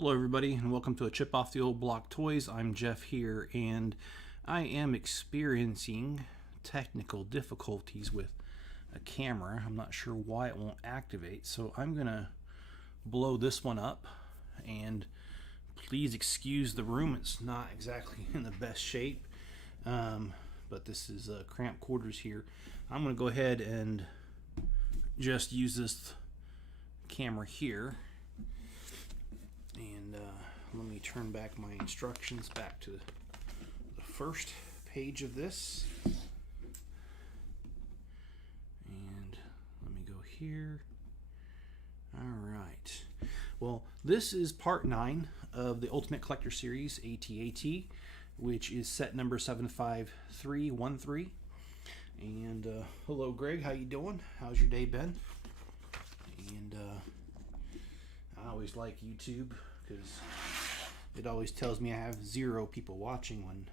Hello everybody and welcome to a Chip Off the Old Block Toys. I'm Jeff here and I am experiencing technical difficulties with a camera. I'm not sure why it won't activate, so I'm gonna blow this one up, and please excuse the room. It's not exactly in the best shape, but this is cramped quarters here. I'm gonna go ahead and just use this camera here. And let me turn back my instructions back to the first page of this. And let me go here. Alright. Well, this is part 9 of the Ultimate Collector Series, AT-AT, which is set number 75313. And hello Greg, how you doing? How's your day been? And I always like YouTube because it always tells me I have 0 people watching when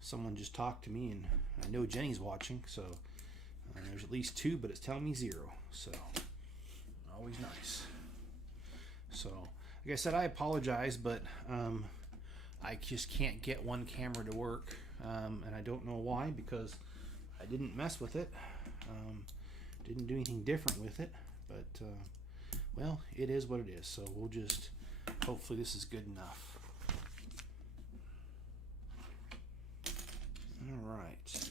someone just talked to me, and I know Jenny's watching, so there's at least 2, but it's telling me 0, so always nice. So like I said, I apologize, but I just can't get one camera to work, and I don't know why, because I didn't mess with it, didn't do anything different with it, but well, it is what it is, so we'll just, hopefully this is good enough. Alright.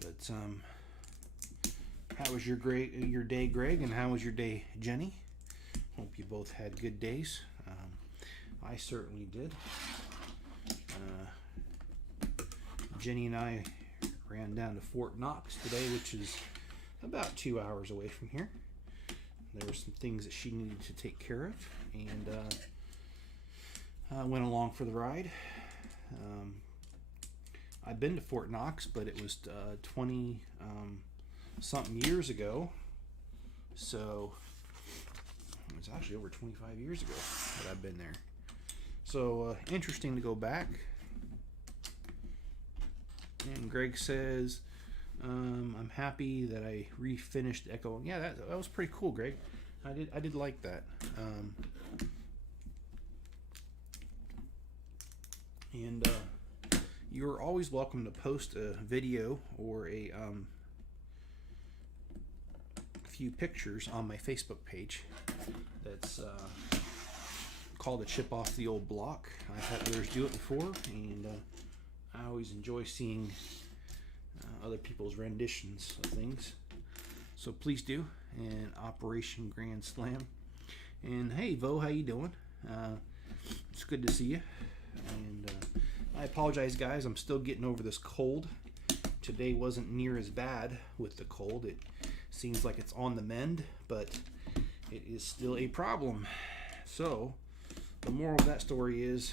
But, how was your day, Greg, and how was your day, Jenny? Hope you both had good days. I certainly did. Jenny and I ran down to Fort Knox today, which is about 2 hours away from here. There were some things that she needed to take care of, and went along for the ride. I've been to Fort Knox, but it was 20 something years ago, so it's actually over 25 years ago that I've been there. So interesting to go back. And Greg says, I'm happy that I refinished Echo. Yeah, that was pretty cool, Greg. I did like that. And you're always welcome to post a video or a few pictures on my Facebook page. That's called a Chip Off the Old Block. I've had others do it before, and I always enjoy seeing other people's renditions of things, so please do. And Operation Grand Slam. And hey Vo, how you doing? It's good to see you. And I apologize guys, I'm still getting over this cold. Today wasn't near as bad with the cold. It seems like it's on the mend, but it is still a problem. So the moral of that story is,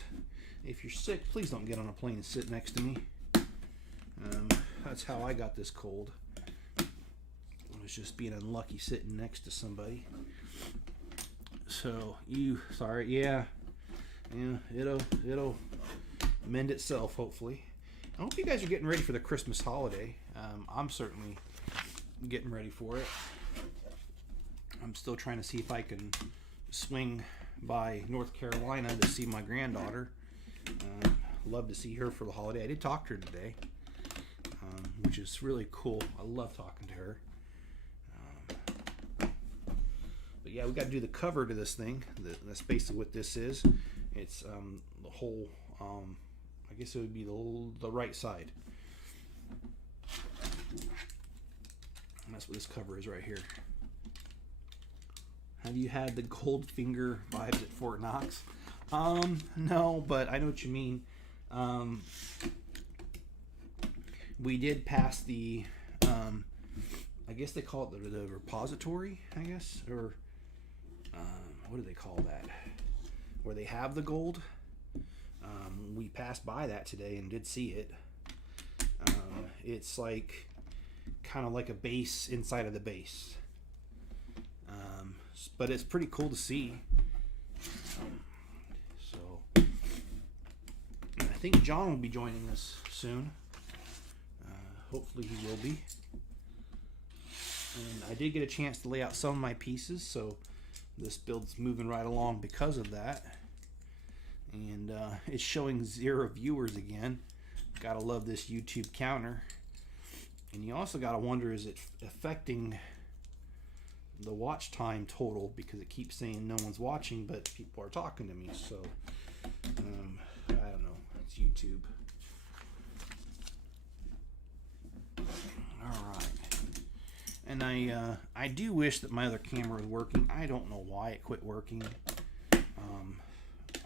if you're sick, please don't get on a plane and sit next to me. That's how I got this cold. I was just being unlucky sitting next to somebody. So yeah, it'll mend itself hopefully. I hope you guys are getting ready for the Christmas holiday. I'm certainly getting ready for it. I'm still trying to see if I can swing by North Carolina to see my granddaughter. Love to see her for the holiday. I did talk to her today, which is really cool. I love talking to her. But yeah, we got to do the cover to this thing. That's basically what this is. It's the whole, I guess it would be the right side. And that's what this cover is right here. Have you had the Goldfinger vibes at Fort Knox? No, but I know what you mean. We did pass the, I guess they call it the repository, I guess, or what do they call that? Where they have the gold. We passed by that today and did see it. It's like kind of like a base inside of the base. But it's pretty cool to see. I think John will be joining us soon. Hopefully he will be. And I did get a chance to lay out some of my pieces, so this build's moving right along because of that. And it's showing 0 viewers again. Gotta love this YouTube counter. And you also gotta wonder, is it affecting the watch time total, because it keeps saying no one's watching, but people are talking to me. So I don't know. It's YouTube. All right. And I do wish that my other camera was working. I don't know why it quit working.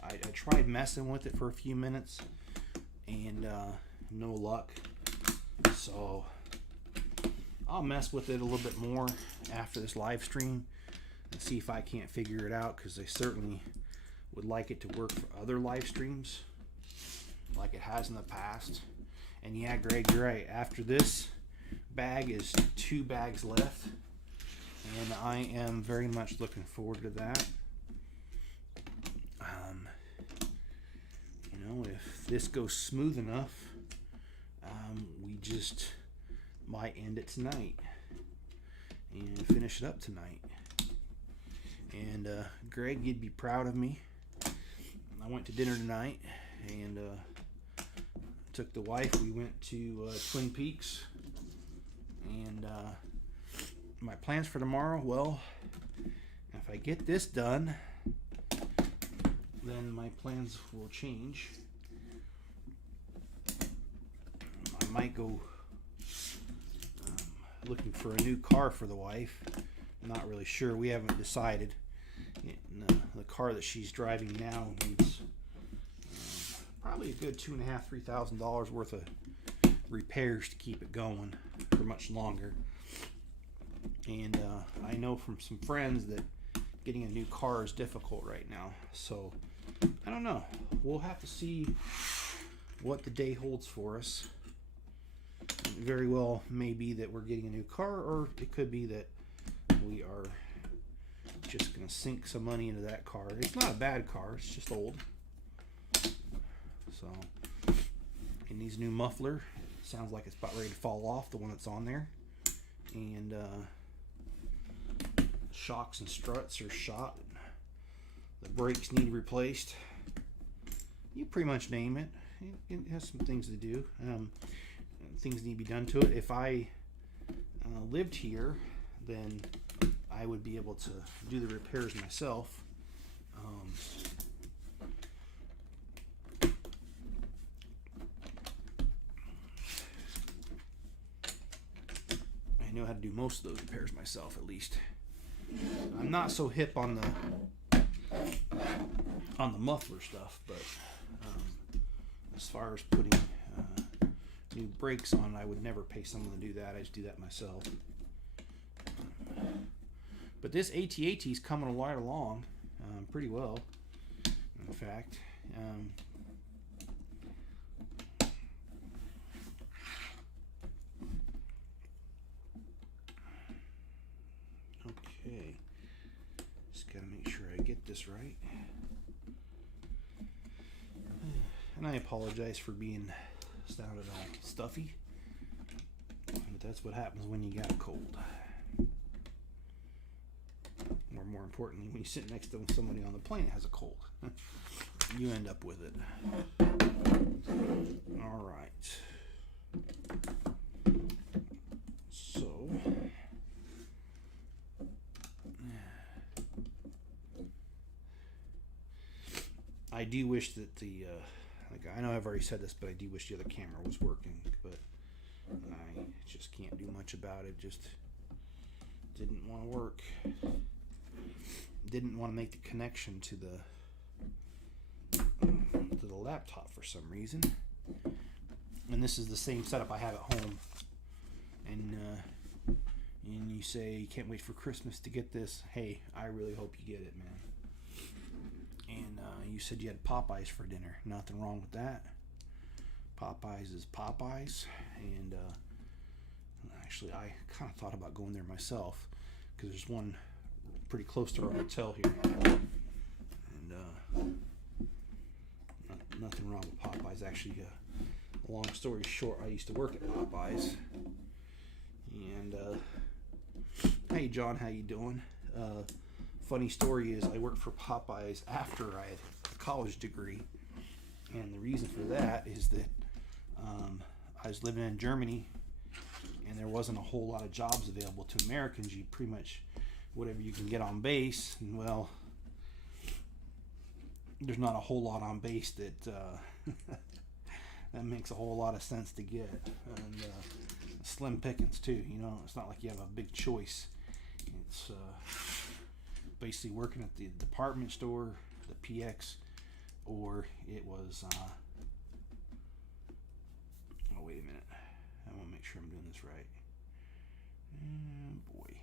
I tried messing with it for a few minutes, and no luck. So I'll mess with it a little bit more after this live stream and see if I can't figure it out, because I certainly would like it to work for other live streams like it has in the past. And yeah, Greg, you're right. After this bag is 2 bags left, and I am very much looking forward to that. You know, if this goes smooth enough, we just might end it tonight and finish it up tonight. And Greg, you'd be proud of me. I went to dinner tonight and took the wife. We went to Twin Peaks. And my plans for tomorrow, well, if I get this done, then my plans will change. I might go looking for a new car for the wife. I'm not really sure. We haven't decided. The car that she's driving now needs probably a good $2,500 to $3,000 worth of repairs to keep it going for much longer. And I know from some friends that getting a new car is difficult right now. So I don't know. We'll have to see what the day holds for us. It very well may be that we're getting a new car, or it could be that we are just going to sink some money into that car. It's not a bad car, it's just old. So it needs a new muffler. Sounds like it's about ready to fall off, the one that's on there. And shocks and struts are shot. The brakes need replaced. You pretty much name it. It has some things to do. Things need to be done to it. If I lived here, then I would be able to do the repairs myself. I know how to do most of those repairs myself, at least. I'm not so hip on the muffler stuff, but as far as putting new brakes on, I would never pay someone to do that. I just do that myself. But this AT-AT is coming right along pretty well, in fact. Okay, just gotta make sure I get this right. And I apologize for being sounded all stuffy, but that's what happens when you got a cold. Or more importantly, when you sit next to somebody on the plane that has a cold, you end up with it. All right. So I do wish that the I know I've already said this, but I do wish the other camera was working, but I just can't do much about it. Just didn't want to work. Didn't want to make the connection to the laptop for some reason. And this is the same setup I have at home. And you say you can't wait for Christmas to get this. Hey, I really hope you get it, man. And you said you had Popeyes for dinner. Nothing wrong with that. Popeyes is Popeyes. And actually, I kind of thought about going there myself, because there's one pretty close to our hotel here. And nothing wrong with Popeyes. Actually, long story short, I used to work at Popeyes. And Hey John, how you doing? Funny story is I worked for Popeyes after I had a college degree, and the reason for that is that I was living in Germany, and there wasn't a whole lot of jobs available to Americans. You pretty much whatever you can get on base, and well, there's not a whole lot on base that that makes a whole lot of sense to get, and slim pickings too. You know, it's not like you have a big choice. It's basically working at the department store, the PX, or it was. Oh wait a minute, I want to make sure I'm doing this right. Boy,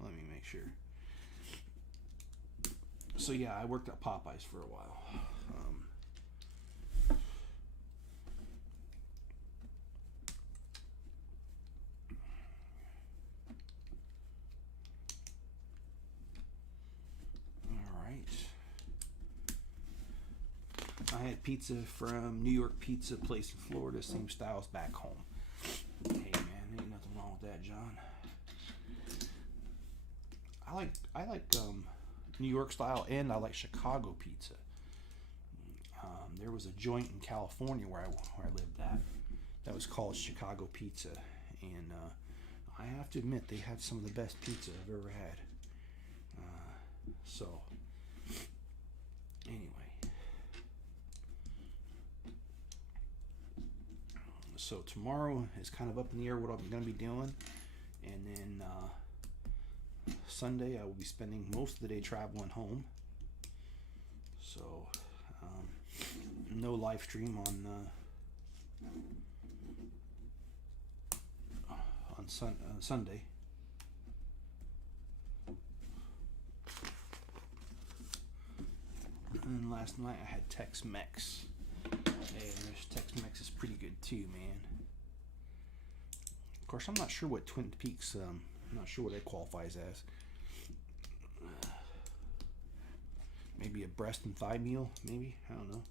let me make sure. So yeah, I worked at Popeyes for a while. I had pizza from New York Pizza Place in Florida, same styles back home. Hey man, ain't nothing wrong with that, John. I like New York style, and I like Chicago pizza. There was a joint in California where I lived at that was called Chicago Pizza, and I have to admit they had some of the best pizza I've ever had. So anyway. So tomorrow is kind of up in the air what I'm going to be doing, and then Sunday I will be spending most of the day traveling home. So no live stream on Sunday. And last night I had Tex-Mex. Hey, Tex-Mex is pretty good too, man. Of course, I'm not sure what Twin Peaks, I'm not sure what that qualifies as. Maybe a breast and thigh meal, maybe? I don't know.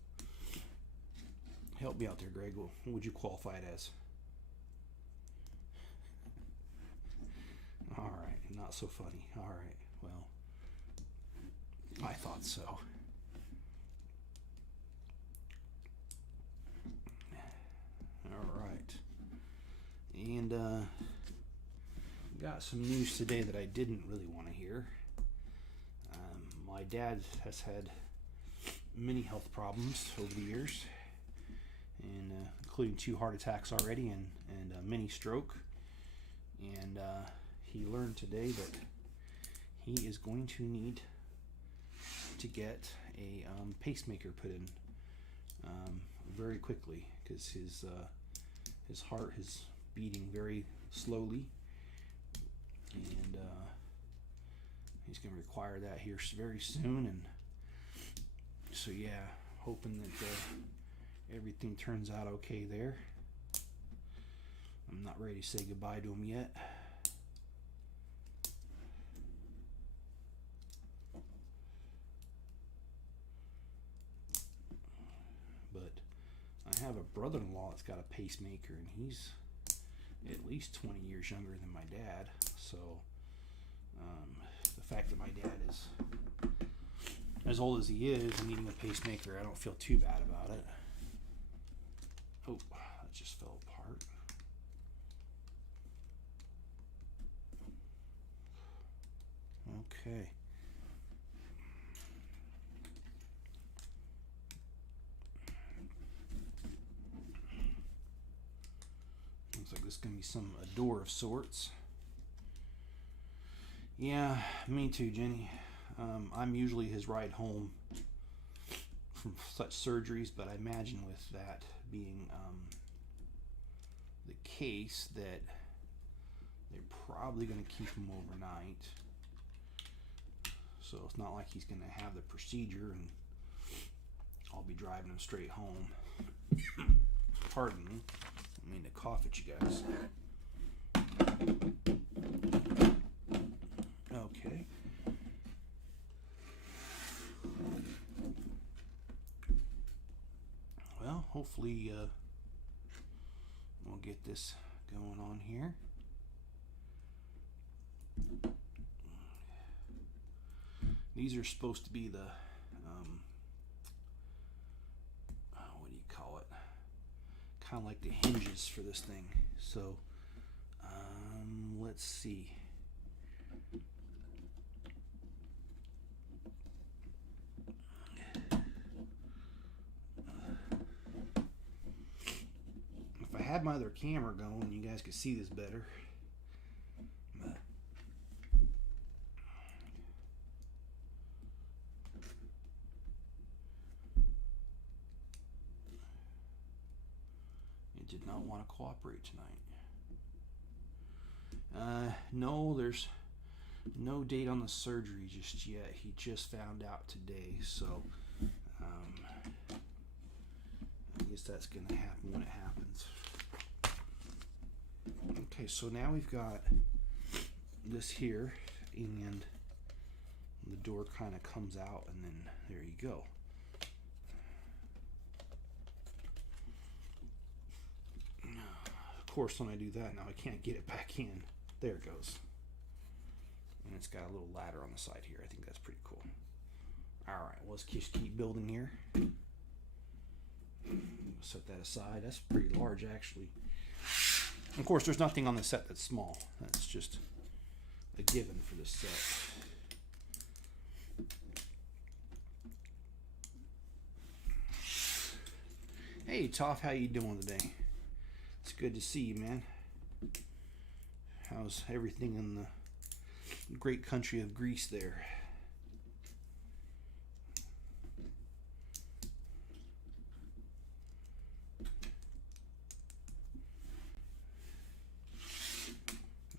Help me out there, Greg. What would you qualify it as? Alright, not so funny. Alright, well, I thought so. Alright. And got some news today that I didn't really want to hear. My dad has had many health problems over the years, and including 2 heart attacks already and a mini stroke. And he learned today that he is going to need to get a pacemaker put in very quickly, because his heart is beating very slowly, and he's going to require that here very soon. And so yeah, hoping that everything turns out okay there. I'm not ready to say goodbye to him yet. But I have a brother-in-law that's got a pacemaker, and he's at least 20 years younger than my dad. So the fact that my dad is as old as he is and needing a pacemaker, I don't feel too bad about it. Oh, that just fell apart. Okay. Looks like this is going to be a door of sorts. Yeah, me too, Jenny. I'm usually his ride home from such surgeries, but I imagine with that being the case that they're probably going to keep him overnight. So it's not like he's going to have the procedure and I'll be driving him straight home. Pardon me. I mean to cough at you guys. Okay. Well, hopefully we'll get this going on here. These are supposed to be the, what do you call it? Kind of like the hinges for this thing. So, let's see. If I had my other camera going, you guys could see this better. But it did not want to cooperate tonight. No, there's no date on the surgery just yet. He just found out today, so I guess that's going to happen when it happens. Okay, so now we've got this here, and the door kind of comes out, and then there you go. Of course, when I do that, now I can't get it back in. There it goes. And it's got a little ladder on the side here. I think that's pretty cool. Alright, well, let's just keep building here. Set that aside. That's pretty large, actually. Of course, there's nothing on the set that's small. That's just a given for this set. Hey, Toph, how you doing today? It's good to see you, man. How's everything in the great country of Greece there?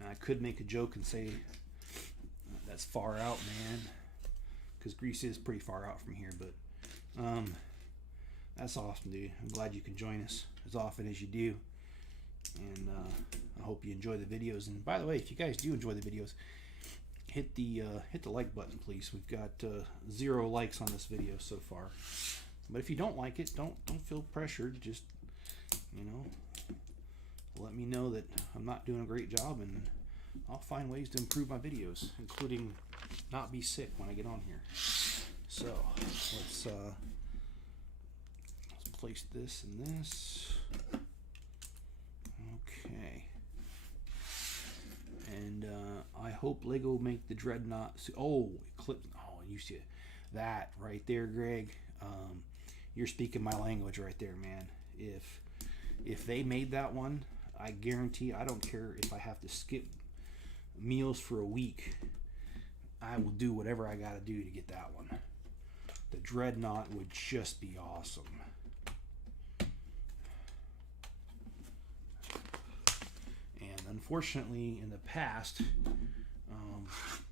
I could make a joke and say that's far out, man, because Greece is pretty far out from here, but that's awesome, dude. I'm glad you can join us as often as you do, and I hope you enjoy the videos. And by the way, if you guys do enjoy the videos, hit the like button, please. We've got 0 likes on this video so far, but if you don't like it, don't feel pressured. Just, you know, let me know that I'm not doing a great job, and I'll find ways to improve my videos, including not be sick when I get on here. So let's place this and this. Okay. And I hope Lego make the Dreadnought. Oh, clip. Oh, you see it. That right there, Greg. You're speaking my language right there, man. If they made that one, I guarantee, I don't care if I have to skip meals for a week, I will do whatever I gotta do to get that one. The Dreadnought would just be awesome. And unfortunately, in the past,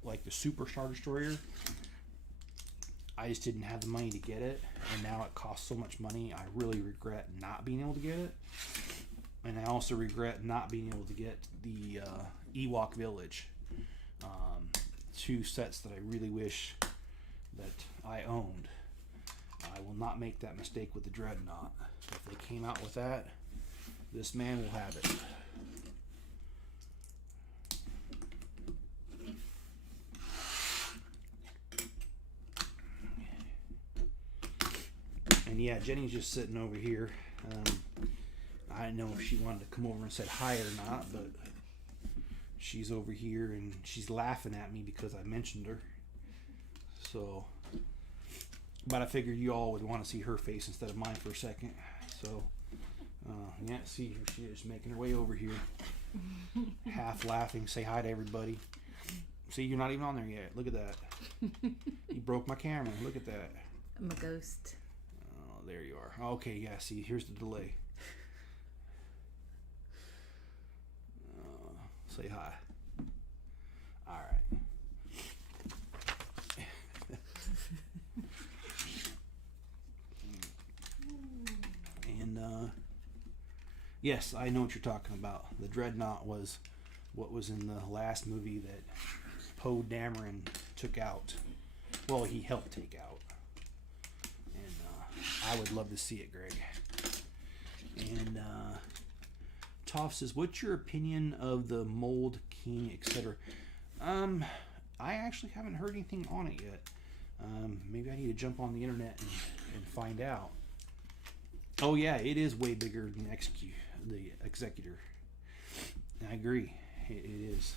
like the Super Star Destroyer, I just didn't have the money to get it, and now it costs so much money. I really regret not being able to get it. And I also regret not being able to get the Ewok Village. 2 sets that I really wish that I owned. I will not make that mistake with the Dreadnought. If they came out with that, this man will have it. And yeah, Jenny's just sitting over here. I didn't know if she wanted to come over and said hi or not, but she's over here and she's laughing at me because I mentioned her. So, but I figured you all would want to see her face instead of mine for a second. So, yeah, see, here she is making her way over here. Half laughing, say hi to everybody. See, you're not even on there yet. Look at that. You broke my camera. Look at that. I'm a ghost. Oh, there you are. Okay, yeah, see, here's the delay. Say hi. All right. And yes, I know what you're talking about. The Dreadnought was what was in the last movie that Poe Dameron took out. Well, he helped take out. And I would love to see it, Greg. And Toph says, what's your opinion of the Mold King, etc.? I actually haven't heard anything on it yet. Maybe I need to jump on the internet and find out. Oh yeah, it is way bigger than the Executor. I agree, it is.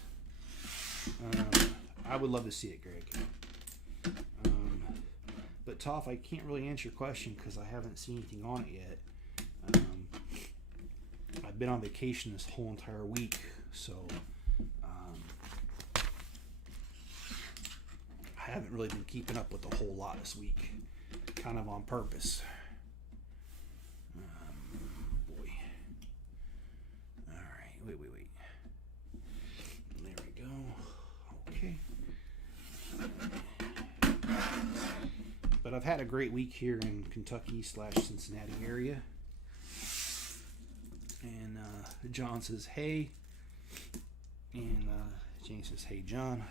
I would love to see it, Greg. But Toph, I can't really answer your question because I haven't seen anything on it yet. I've been on vacation this whole entire week, so I haven't really been keeping up with a whole lot this week, kind of on purpose. Boy. All right, wait. There we go. Okay. But I've had a great week here in Kentucky/Cincinnati area. And John says, hey. And Jane says, hey, John.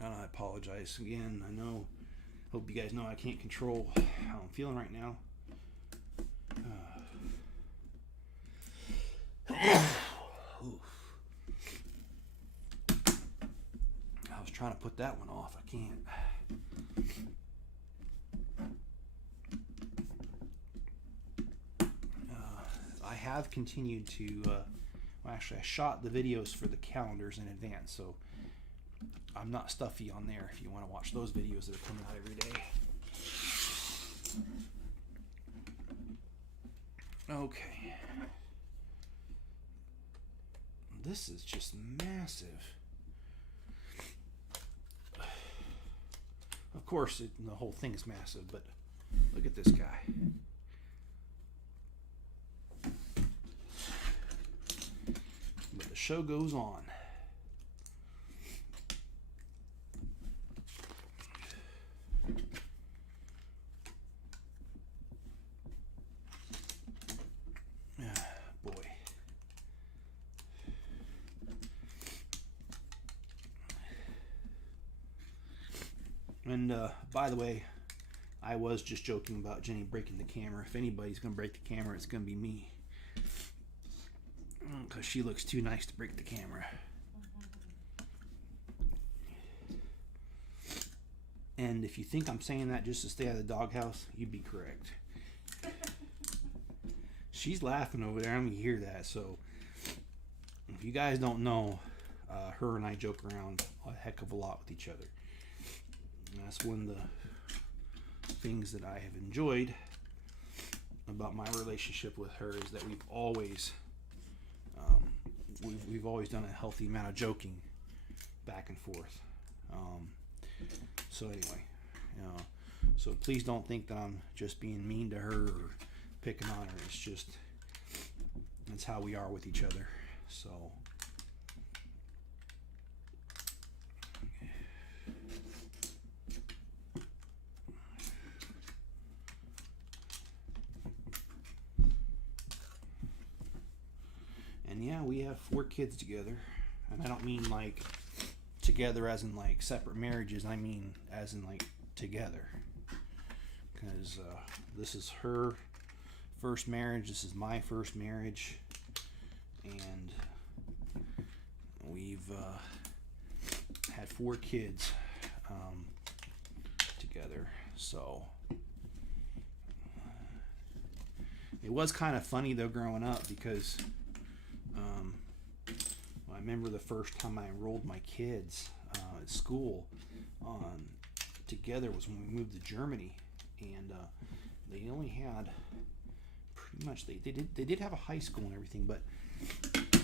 I apologize again. Hope you guys know I can't control how I'm feeling right now. I was trying to put that one off. I can't. I have continued to, actually I shot the videos for the calendars in advance, so I'm not stuffy on there if you want to watch those videos that are coming out every day. Okay. This is just massive. Of course, the whole thing is massive, but look at this guy. But the show goes on. And by the way, I was just joking about Jenny breaking the camera. If anybody's going to break the camera, it's going to be me. Because she looks too nice to break the camera. And if you think I'm saying that just to stay out of the doghouse, you'd be correct. She's laughing over there. I'm going to hear that. So if you guys don't know, her and I joke around a heck of a lot with each other. And that's one of the things that I have enjoyed about my relationship with her is that we've always done a healthy amount of joking back and forth. So anyway, so please don't think that I'm just being mean to her or picking on her. It's just that's how we are with each other. So. And yeah, we have 4 kids together. And I don't mean like together as in like separate marriages. I mean as in like together. Because this is her first marriage. This is my first marriage. And we've had 4 kids together. So it was kind of funny though growing up because I remember the first time I enrolled my kids at school together was when we moved to Germany, and they only had pretty much they did have a high school and everything, but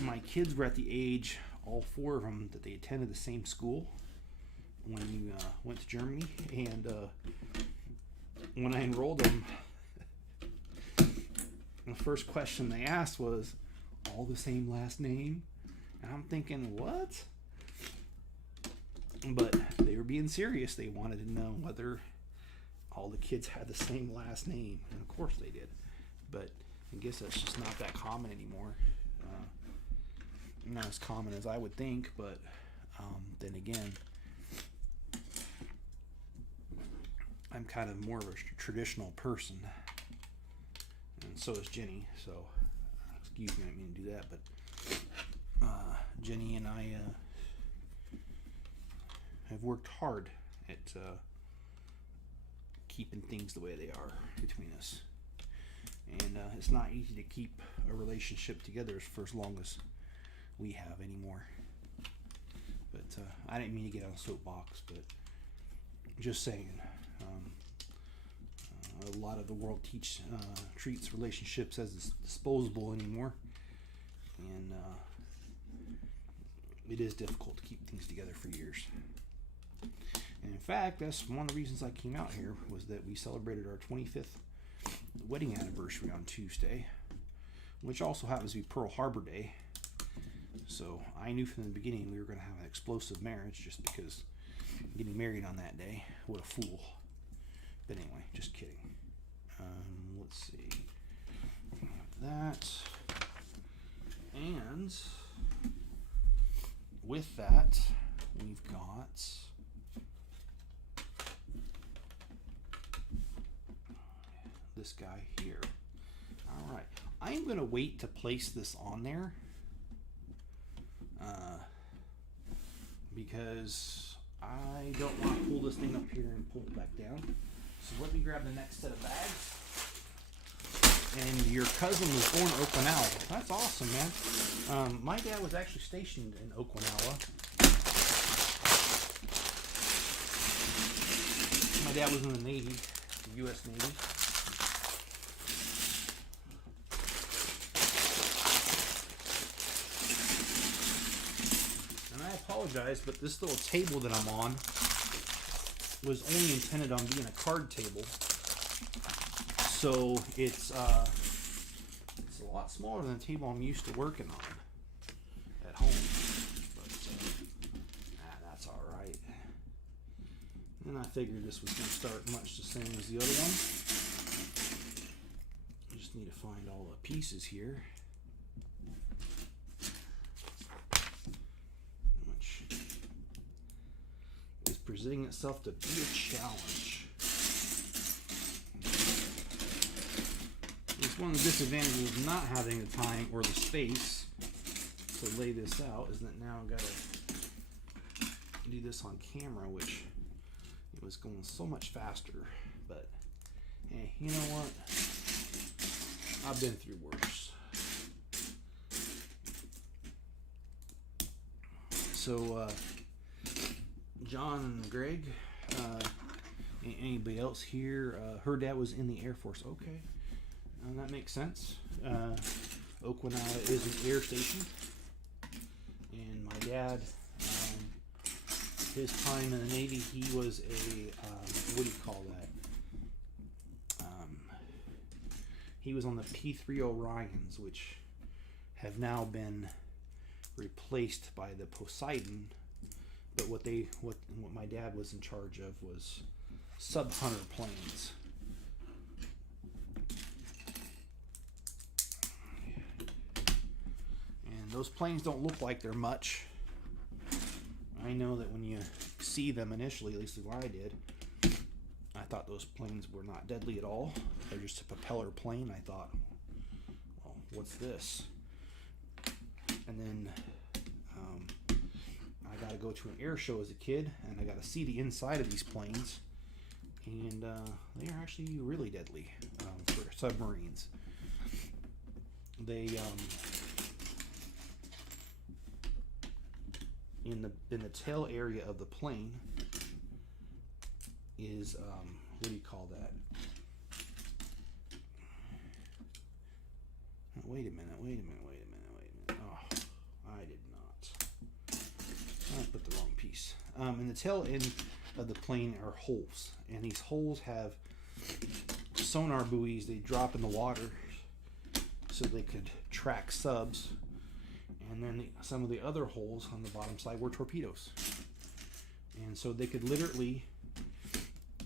my kids were at the age, all 4 of them, that they attended the same school when we went to Germany. And when I enrolled them, the first question they asked was, all the same last name? And I'm thinking, what? But they were being serious. They wanted to know whether all the kids had the same last name. And of course they did. But I guess that's just not that common anymore. Not as common as I would think, but then again, I'm kind of more of a traditional person. and so is Jenny. So, excuse me, I didn't mean to do that, but Jenny and I have worked hard at keeping things the way they are between us. And it's not easy to keep a relationship together for as long as we have anymore. But I didn't mean to get on a soapbox, but just saying, a lot of the world treats relationships as disposable anymore, and it is difficult to keep things together for years. And in fact, that's one of the reasons I came out here, was that we celebrated our 25th wedding anniversary on Tuesday, which also happens to be Pearl Harbor Day. So I knew from the beginning we were going to have an explosive marriage, just because getting married on that day, what a fool. But anyway, just kidding. Let's see. That. And with that, we've got this guy here. All right. I'm going to wait to place this on there because I don't want to pull this thing up here and pull it back down. So let me grab the next set of bags. And your cousin was born in Okinawa. That's awesome, man. My dad was actually stationed in Okinawa. My dad was in the Navy, the U.S. Navy. And I apologize, but this little table that I'm on was only intended on being a card table. So it's a lot smaller than the table I'm used to working on at home. But that's all right. And I figured this was going to start much the same as the other one. I just need to find all the pieces here. Which is presenting itself to be a challenge. It's one of the disadvantages of not having the time or the space to lay this out, is that now I've got to do this on camera, which it was going so much faster. But hey, you know what? I've been through worse. So John and Greg, anybody else here? Her dad was in the Air Force. Okay. That makes sense. Okinawa is an air station, and my dad, his time in the Navy, he was a what do you call that? He was on the P-3 Orions, which have now been replaced by the Poseidon. But what my dad was in charge of was sub-hunter planes. Those planes don't look like they're much. I know that when you see them initially, at least the way I did, I thought those planes were not deadly at all. They're just a propeller plane. I thought, well, what's this? And then I got to go to an air show as a kid, and I got to see the inside of these planes, and they are actually really deadly for submarines. They in the tail area of the plane is what do you call that? Wait a minute. Oh, I did not. I put the wrong piece. In the tail end of the plane are holes, and these holes have sonar buoys. They drop in the water so they could track subs. And then some of the other holes on the bottom side were torpedoes. And so they could literally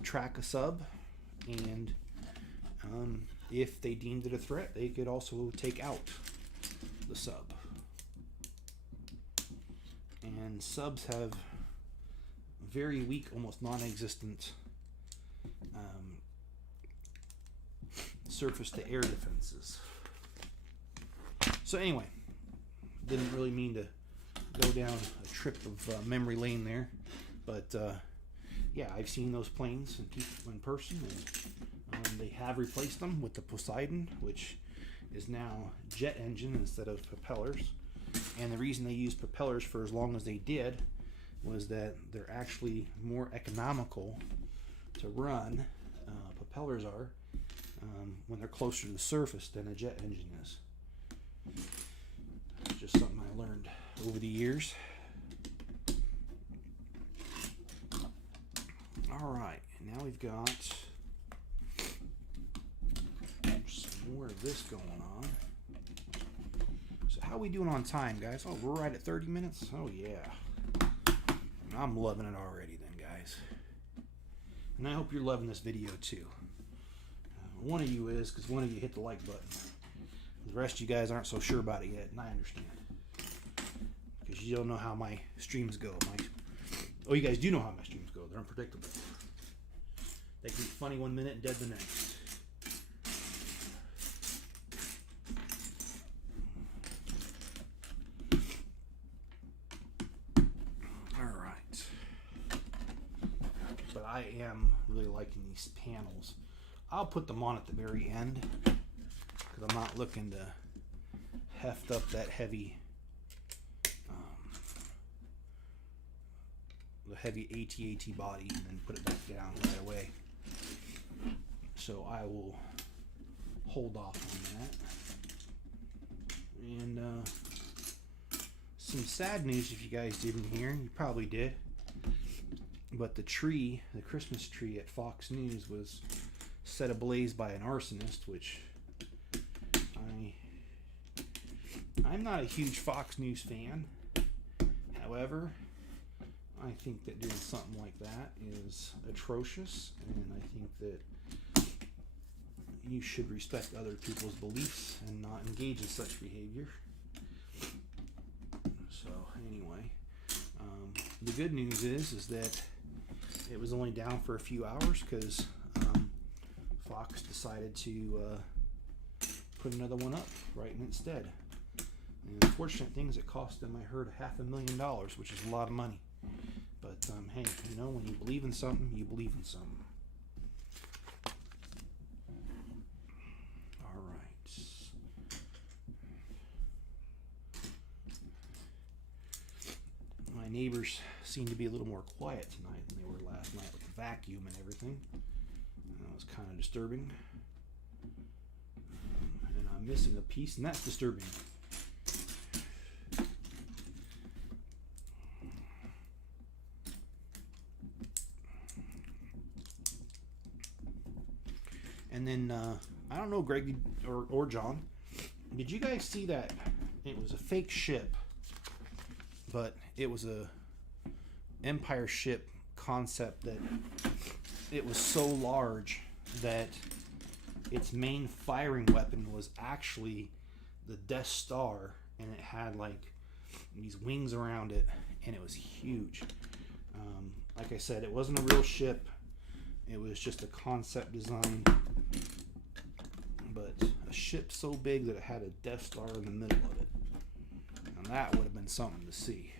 track a sub, and if they deemed it a threat, they could also take out the sub. And subs have very weak, almost non-existent surface-to-air defenses. So anyway, didn't really mean to go down a trip of memory lane there, but yeah, I've seen those planes in person, and they have replaced them with the Poseidon, which is now jet engine instead of propellers. And the reason they used propellers for as long as they did was that they're actually more economical to run, propellers are, when they're closer to the surface than a jet engine is. It's just something I learned over the years. Alright, now we've got some more of this going on. So how are we doing on time, guys? Oh, we're right at 30 minutes? Oh yeah. I'm loving it already then, guys. And I hope you're loving this video too. One of you is, because one of you hit the like button. The rest of you guys aren't so sure about it yet, and I understand. Because you don't know how my streams go. Oh, you guys do know how my streams go. They're unpredictable. They can be funny one minute and dead the next. Alright. But I am really liking these panels. I'll put them on at the very end, because I'm not looking to heft up that heavy the heavy AT-AT body and then put it back down right away. So I will hold off on that. And some sad news, if you guys didn't hear, you probably did, but the tree, the Christmas tree at Fox News, was set ablaze by an arsonist, which I'm not a huge Fox News fan. However, I think that doing something like that is atrocious, and I think that you should respect other people's beliefs and not engage in such behavior. So anyway, the good news is that it was only down for a few hours, because Fox decided to put another one up right instead. And the unfortunate thing is it cost them, I heard, $500,000, which is a lot of money. But hey, you know, when you believe in something, you believe in something. All right. My neighbors seem to be a little more quiet tonight than they were last night with the vacuum and everything. That was kind of disturbing. And I'm missing a piece, and that's disturbing. And then, I don't know, Greg or John, did you guys see that it was a fake ship, but it was a Empire ship concept that it was so large that its main firing weapon was actually the Death Star, and it had like these wings around it, and it was huge. Like I said, it wasn't a real ship. It was just a concept design, but a ship so big that it had a Death Star in the middle of it. And that would have been something to see.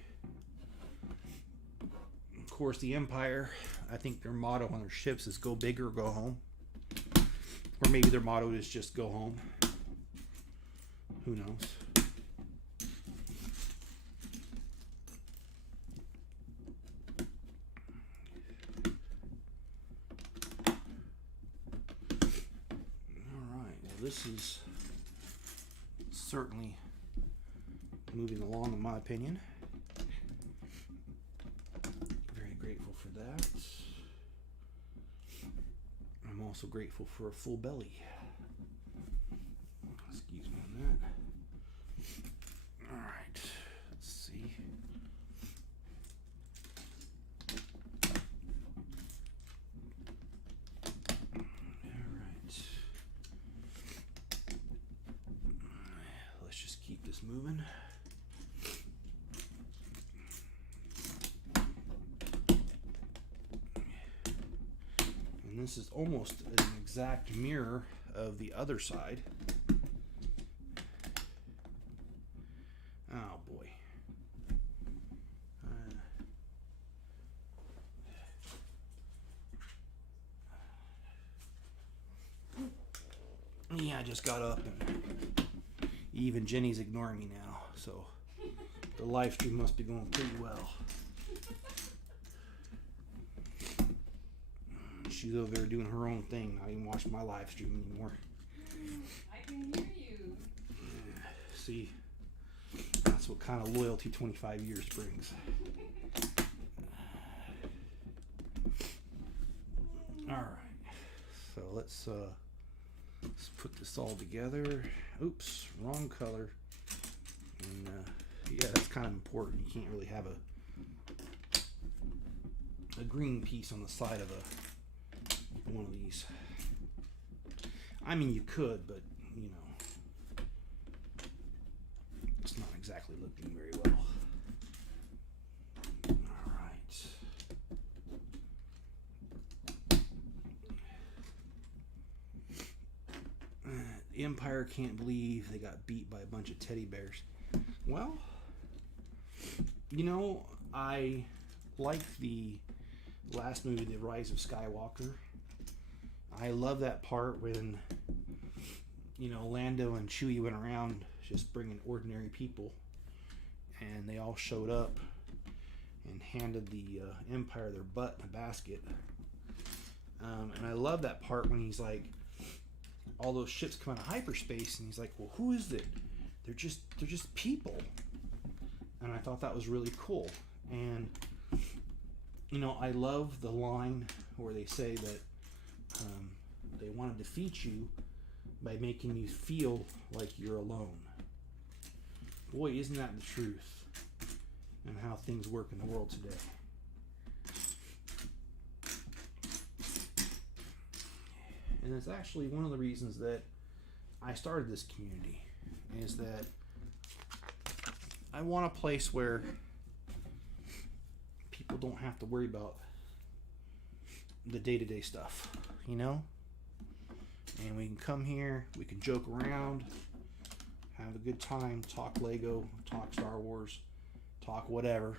Of course, the Empire, I think their motto on their ships is go big or go home. Or maybe their motto is just go home. Who knows? This is certainly moving along, in my opinion. Very grateful for that. I'm also grateful for a full belly. Excuse me on that. All right, let's see. Keep this moving. And this is almost an exact mirror of the other side. Oh boy. Yeah, I just got up and even Jenny's ignoring me now, so the live stream must be going pretty well. She's over there doing her own thing, not even watching my live stream anymore. I can hear you. See, that's what kind of loyalty 25 years brings. Alright, so let's put this all together. Oops, wrong color. And yeah, that's kind of important. You can't really have a green piece on the side of one of these. I mean, you could, but you know, it's not exactly looking very well. All right. The Empire can't believe they got beat by a bunch of teddy bears. Well, you know, I like the last movie, The Rise of Skywalker. I love that part when, you know, Lando and Chewie went around just bringing ordinary people, and they all showed up and handed the Empire their butt in a basket. And I love that part when he's like, all those ships come out of hyperspace, and he's like, well, who is it? They're just people. And I thought that was really cool. And you know, I love the line where they say that they want to defeat you by making you feel like you're alone. Boy, isn't that the truth and how things work in the world today. And it's actually one of the reasons that I started this community, is that I want a place where people don't have to worry about the day-to-day stuff, you know? And we can come here, we can joke around, have a good time, talk Lego, talk Star Wars, talk whatever.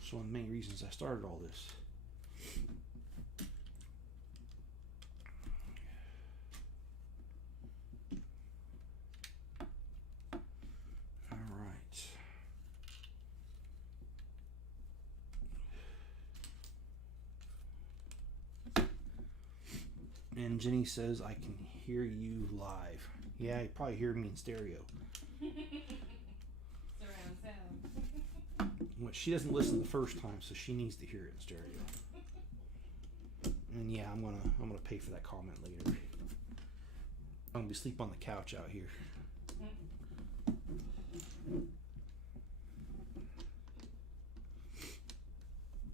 It's one of the main reasons I started all this. And Jenny says, I can hear you live. Yeah, you probably hear me in stereo. Surround sound. Well, she doesn't listen the first time, so she needs to hear it in stereo. And yeah, I'm gonna pay for that comment later. I'm gonna be sleep on the couch out here.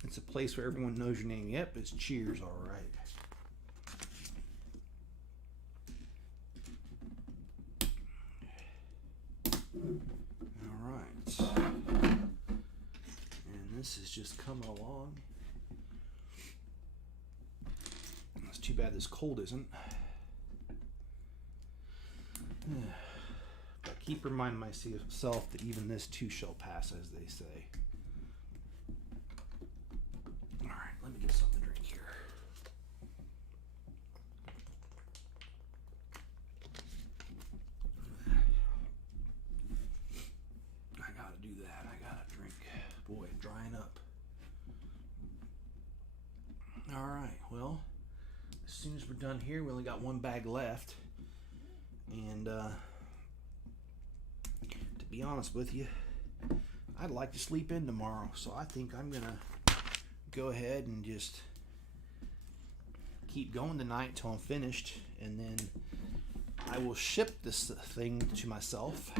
It's a place where everyone knows your name. Yep, it's Cheers, all right. Alright, and this is just coming along. It's too bad this cold isn't. But keep reminding myself that even this too shall pass, as they say. Alright, let me get something to drink here. Boy, drying up. Alright, well, as soon as we're done here, we only got one bag left. And to be honest with you, I'd like to sleep in tomorrow. So I think I'm going to go ahead and just keep going tonight until I'm finished. And then I will ship this thing to myself.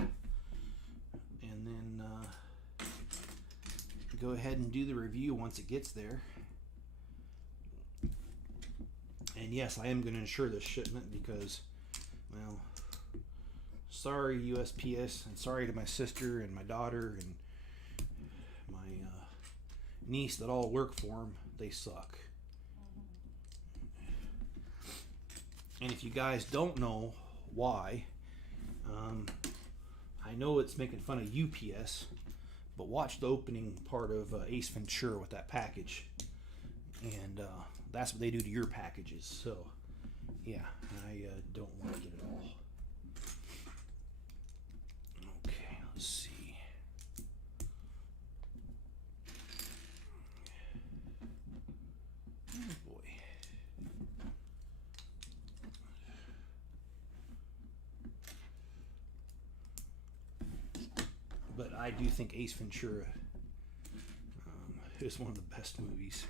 And then go ahead and do the review once it gets there. And yes, I am going to insure this shipment because, well, sorry USPS, and sorry to my sister and my daughter and my niece that all work for them. They suck. And if you guys don't know why, I know it's making fun of UPS, but watch the opening part of Ace Ventura with that package. And that's what they do to your packages. So, yeah, I don't like it at all. Okay, let's see. Oh boy. But I do think Ace Ventura is one of the best movies.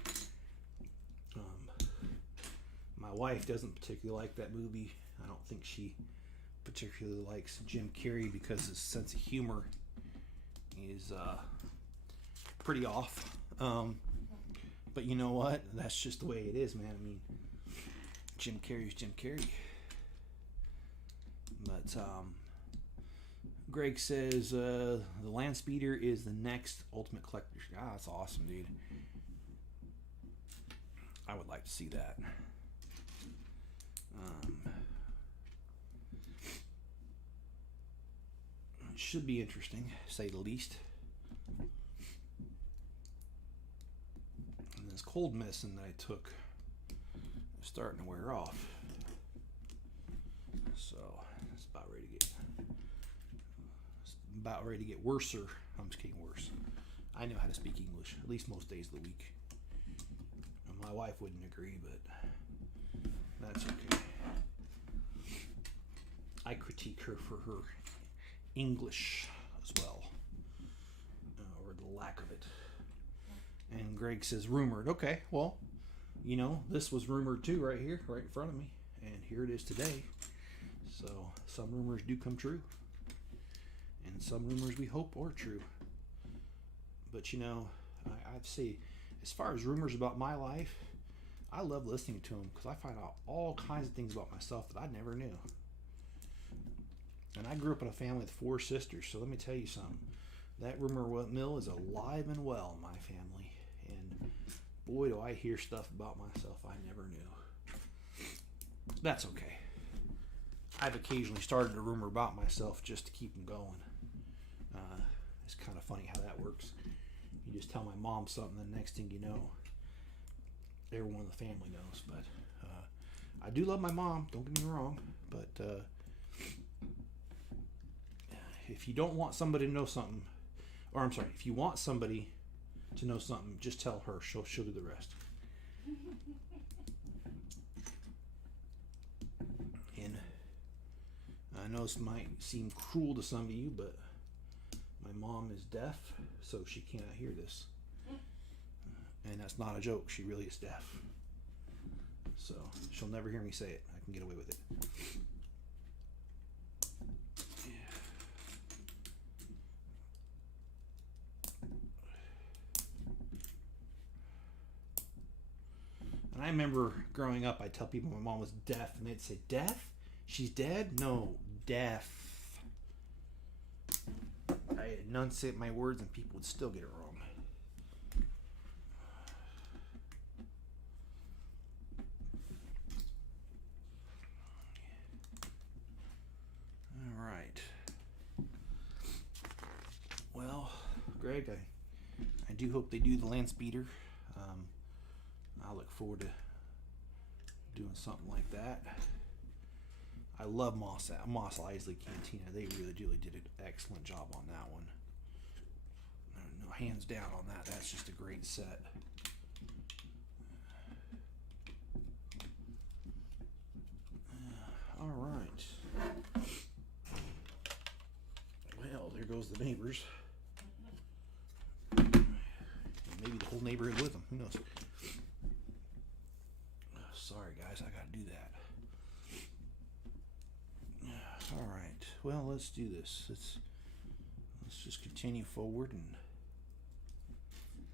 My wife doesn't particularly like that movie. I don't think she particularly likes Jim Carrey because his sense of humor is pretty off. But you know what? That's just the way it is, man. I mean, Jim Carrey's Jim Carrey. But Greg says the land speeder is the next Ultimate Collector. Ah, that's awesome, dude. I would like to see that. It should be interesting, to say the least. And this cold medicine that I took is starting to wear off. So it's about ready to get worser. I'm just kidding, worse. I know how to speak English, at least most days of the week. My wife wouldn't agree, but that's okay. I critique her for her English as well, or the lack of it. And Greg says rumored. Okay, well, you know, this was rumored too right here, right in front of me, and here it is today. So some rumors do come true, and some rumors we hope are true. But you know, I'd say, as far as rumors about my life, I love listening to them because I find out all kinds of things about myself that I never knew. And I grew up in a family with 4 sisters, so let me tell you something. That rumor mill is alive and well in my family. And boy, do I hear stuff about myself I never knew. That's okay. I've occasionally started a rumor about myself just to keep them going. It's kind of funny how that works. You just tell my mom something, and the next thing you know, everyone in the family knows. But I do love my mom, don't get me wrong, but if you don't want somebody to know something, or I'm sorry, if you want somebody to know something, just tell her. She'll do the rest. And I know this might seem cruel to some of you, but my mom is deaf, so she cannot hear this. And that's not a joke. She really is deaf. So she'll never hear me say it. I can get away with it. And I remember growing up, I'd tell people my mom was deaf, and they'd say, "Deaf? She's dead?" No, deaf. I enunciate my words, and people would still get it wrong. All right. Well, Greg, I do hope they do the land speeder. I look forward to doing something like that. I love Moss Isley Cantina. They really did an excellent job on that one. No, hands down on that. That's just a great set. All right. Well, there goes the neighbors. Maybe the whole neighborhood with them. Who knows? Sorry, guys. I got to do that. All right. Well, let's do this. Let's just continue forward, and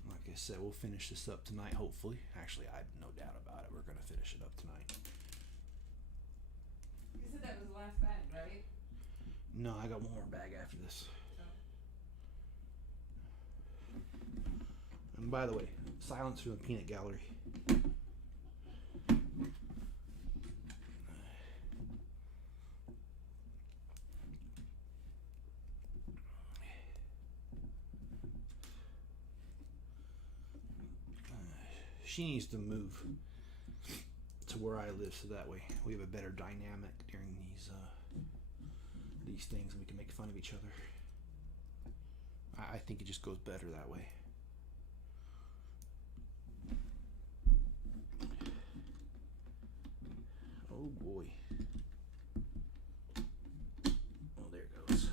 like I said, we'll finish this up tonight. Hopefully, actually, I have no doubt about it. We're going to finish it up tonight. You said that was the last bag, right? No, I got one more bag after this. And by the way, silence from the peanut gallery. she needs to move to where I live, so that way we have a better dynamic during these things, and we can make fun of each other. I think it just goes better that way. Oh boy. Oh, there it goes.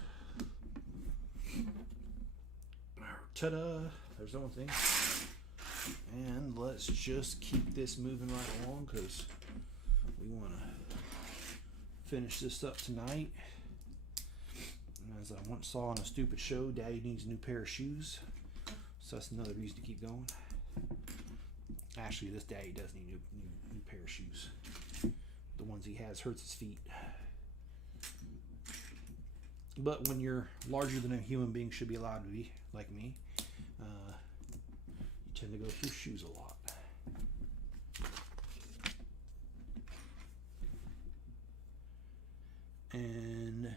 Ta-da! There's one thing. And let's just keep this moving right along, because we want to finish this up tonight. And as I once saw on a stupid show, Daddy needs a new pair of shoes. So that's another reason to keep going. Actually, this Daddy does need a new pair of shoes. The ones he has hurts his feet. But when you're larger than a human being should be allowed to be, like me, you tend to go through shoes a lot. And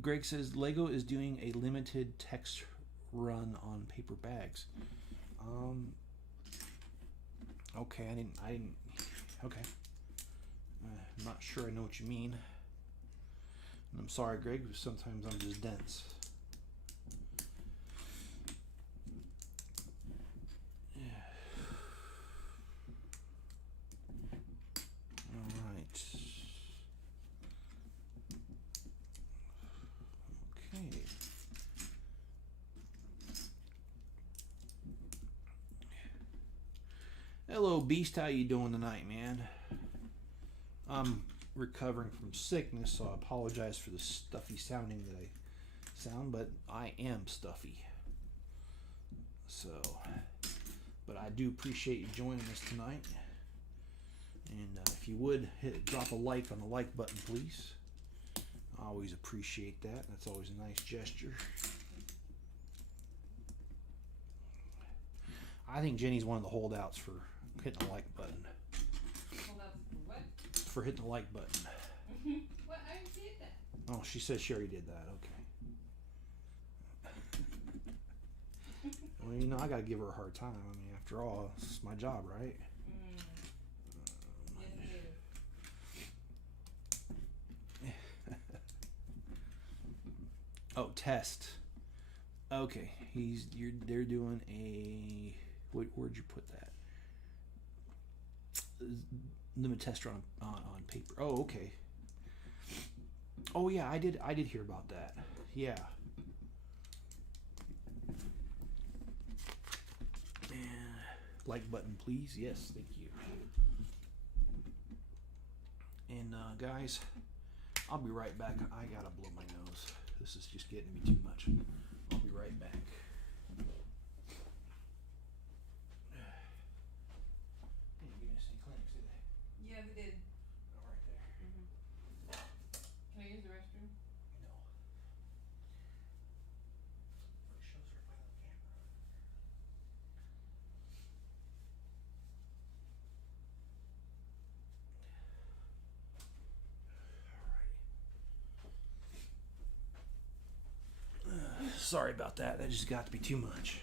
Greg says Lego is doing a limited text run on paper bags. Okay, I didn't. Okay, I'm not sure I know what you mean. And I'm sorry, Greg. Sometimes I'm just dense. Hello, Beast. How you doing tonight, man? I'm recovering from sickness, so I apologize for the stuffy sounding that I sound, but I am stuffy. So, but I do appreciate you joining us tonight. And if you would, drop a like on the like button, please. I always appreciate that. That's always a nice gesture. I think Jenny's one of the holdouts for hitting the like button. Holdouts for what? For hitting the like button. What? I already did that. Oh, she says she already did that. Okay. Well, you know, I gotta give her a hard time. I mean, after all, it's my job, right? Yes, it is. Oh, test. Okay, they're doing a. Where'd you put that? Limit test run on paper. Oh, okay. Oh yeah, I did hear about that. Yeah. And like button, please. Yes, thank you. And guys, I'll be right back. I gotta blow my nose. This is just getting me too much. I'll be right back. Yeah, they did. Oh, right there. Can I use the restroom? No. It shows right by the camera. Alright. Sorry about that. That just got to be too much.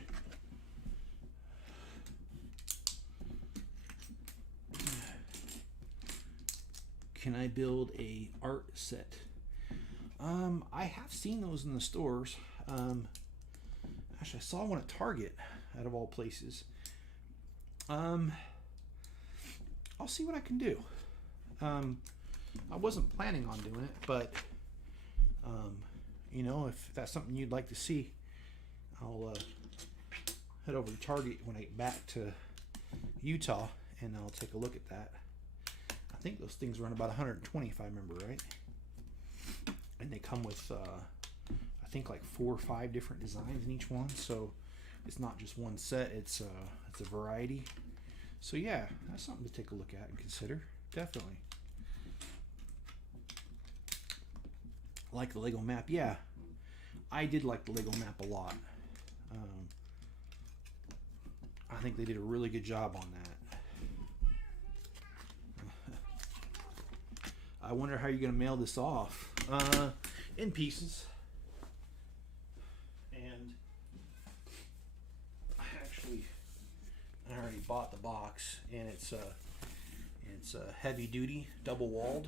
Can I build a art set? I have seen those in the stores. Actually, I saw one at Target, out of all places. I'll see what I can do. I wasn't planning on doing it, but you know, if that's something you'd like to see, I'll head over to Target when I get back to Utah, and I'll take a look at that. I think those things run about 120 if I remember right. And they come with I think like 4 or 5 different designs in each one, so it's not just one set, it's a variety. So yeah, that's something to take a look at and consider. Definitely. Like the Lego map, yeah. I did like the Lego map a lot. I think they did a really good job on that. I wonder how you're going to mail this off. In pieces. And actually, alright, bought the box, and it's heavy duty, double walled.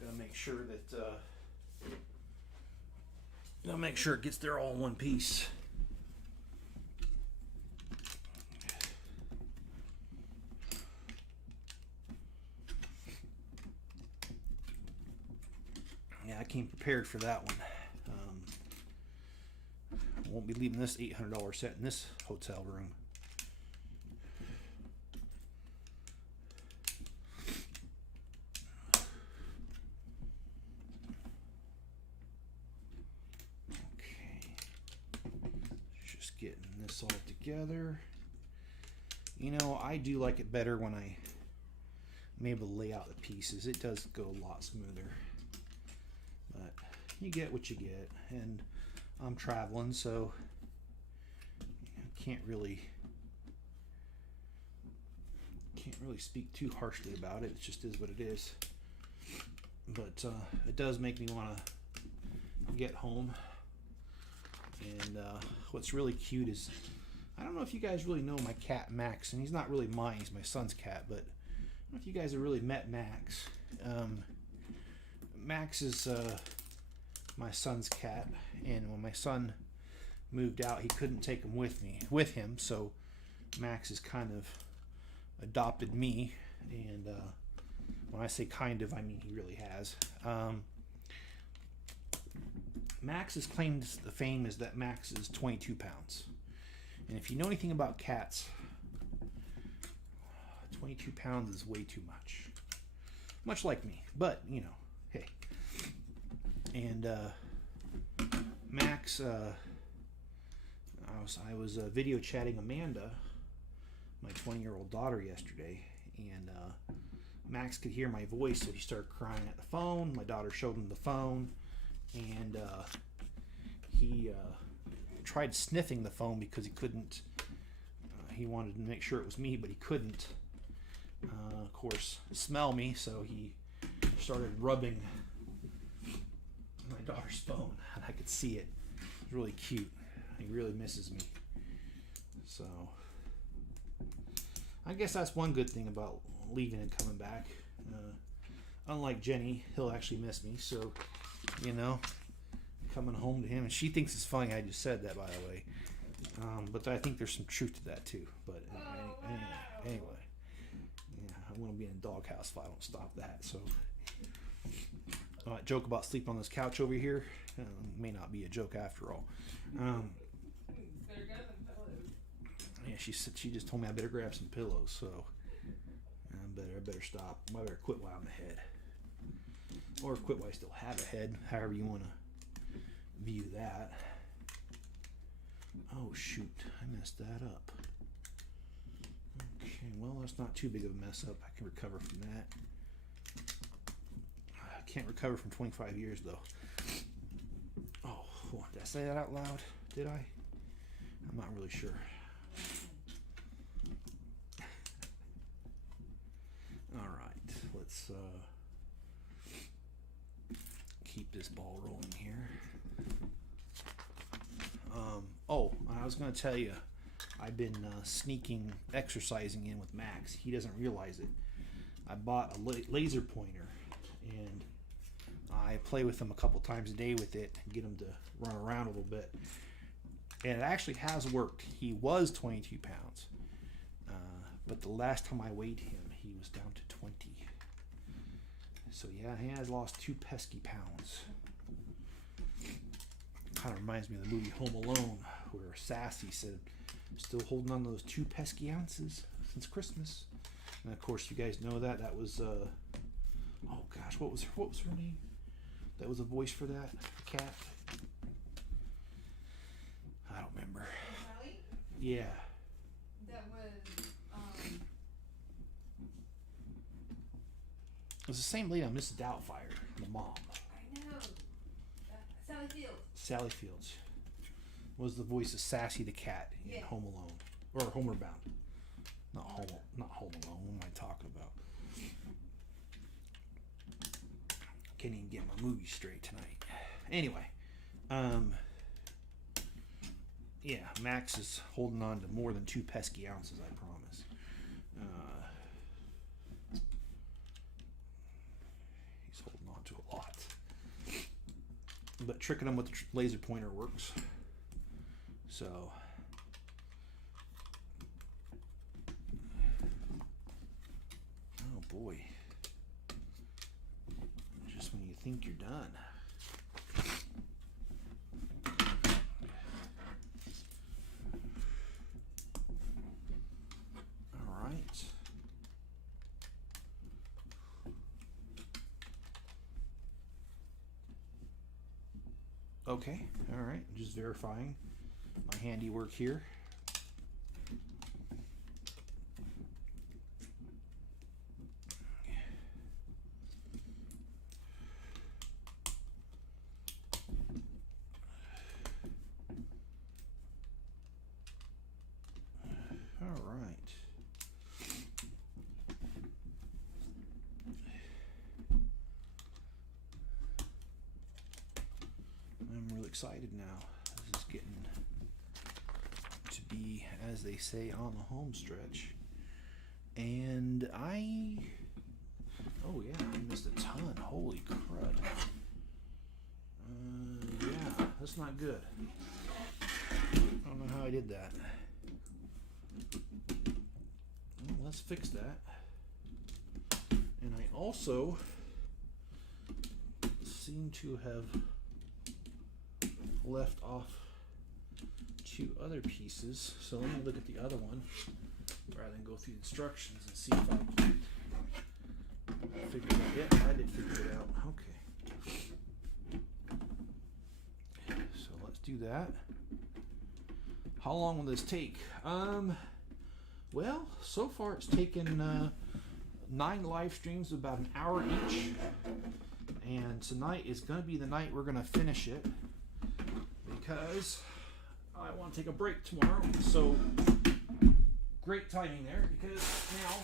Gonna make sure that it gets there all in one piece. Yeah, I came prepared for that one. Won't be leaving this $800 set in this hotel room. Just getting this all together. You know, I do like it better when I'm able to lay out the pieces. It does go a lot smoother. But you get what you get, and I'm traveling, so can't really speak too harshly about it. It just is what it is. But it does make me want to get home. And what's really cute is, I don't know if you guys really know my cat Max, and he's not really mine, he's my son's cat, but I don't know if you guys have really met Max. Max is my son's cat, and when my son moved out, he couldn't take him with him, so Max has kind of adopted me, and when I say kind of, I mean he really has. Max's claim to fame is that Max is 22 pounds. And if you know anything about cats, 22 pounds is way too much. Much like me, but, you know, hey. And Max, I was video chatting Amanda, my 20-year-old daughter, yesterday, and Max could hear my voice, so he started crying at the phone. My daughter showed him the phone, and he tried sniffing the phone because he couldn't. He wanted to make sure it was me, but he couldn't, of course, smell me, so he started rubbing my daughter's phone, and I could see it. It was really cute. He really misses me. So I guess that's one good thing about leaving and coming back. Unlike Jenny, he'll actually miss me. So, you know, coming home to him, and she thinks it's funny I just said that, by the way. But I think there's some truth to that too. But anyway, yeah, I want to be in a doghouse if I don't stop that. So, joke about sleeping on this couch over here may not be a joke after all. Yeah, she just told me I better grab some pillows, so I better stop. I better quit while I'm ahead, or quit while I still have a head. However you want to view that. Oh shoot, I messed that up. Okay, well that's not too big of a mess up. I can recover from that. I can't recover from 25 years though. Oh, did I say that out loud? Did I? I'm not really sure. All right, let's keep this ball rolling here. I was going to tell you, I've been sneaking exercising in with Max. He doesn't realize it. I bought a laser pointer, and I play with him a couple times a day with it and get him to run around a little bit. And it actually has worked. He was 22 pounds. But the last time I weighed him, he was down to 20. So yeah, he has lost 2 pesky pounds. Kind of reminds me of the movie Home Alone, where Sassy said, still holding on to those 2 pesky ounces since Christmas. And of course, you guys know that. That was, oh gosh, what was her name? That was a voice for that cat. I don't remember. Sally? Yeah. That was, It was the same lady on Mrs. Doubtfire, the mom. I know. Sally Fields. Sally Fields was the voice of Sassy the cat in Home Alone, or Homeward Bound. Not Home Alone. What am I talking about? Can't even get my movie straight tonight. Anyway, yeah, Max is holding on to more than 2 pesky ounces, I promise. but tricking them with the laser pointer works. So, oh boy, just when you think you're done. All right. Okay, all right, just verifying my handiwork here. All right. I'm really excited now. This is getting to be, as they say, on the home stretch. And oh yeah, I missed a ton. Holy crud. Yeah, that's not good. I don't know how I did that. Well, let's fix that. And I also seem to have left off 2 other pieces, so let me look at the other one rather than go through the instructions and see if I can figure it out. Yeah, I did figure it out. Okay, so let's do that. How long will this take? Well, so far it's taken 9 live streams, about an hour each, and tonight is going to be the night we're going to finish it, because I want to take a break tomorrow. So great timing there, because now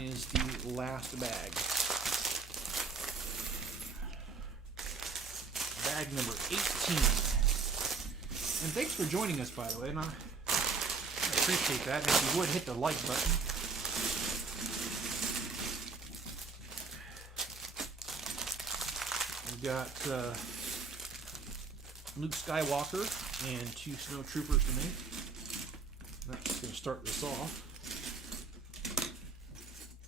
is the last bag. Bag number 18. And thanks for joining us, by the way, and I appreciate that. And if you would, hit the like button. We've got Luke Skywalker and 2 snow troopers to make. That's going to start this off.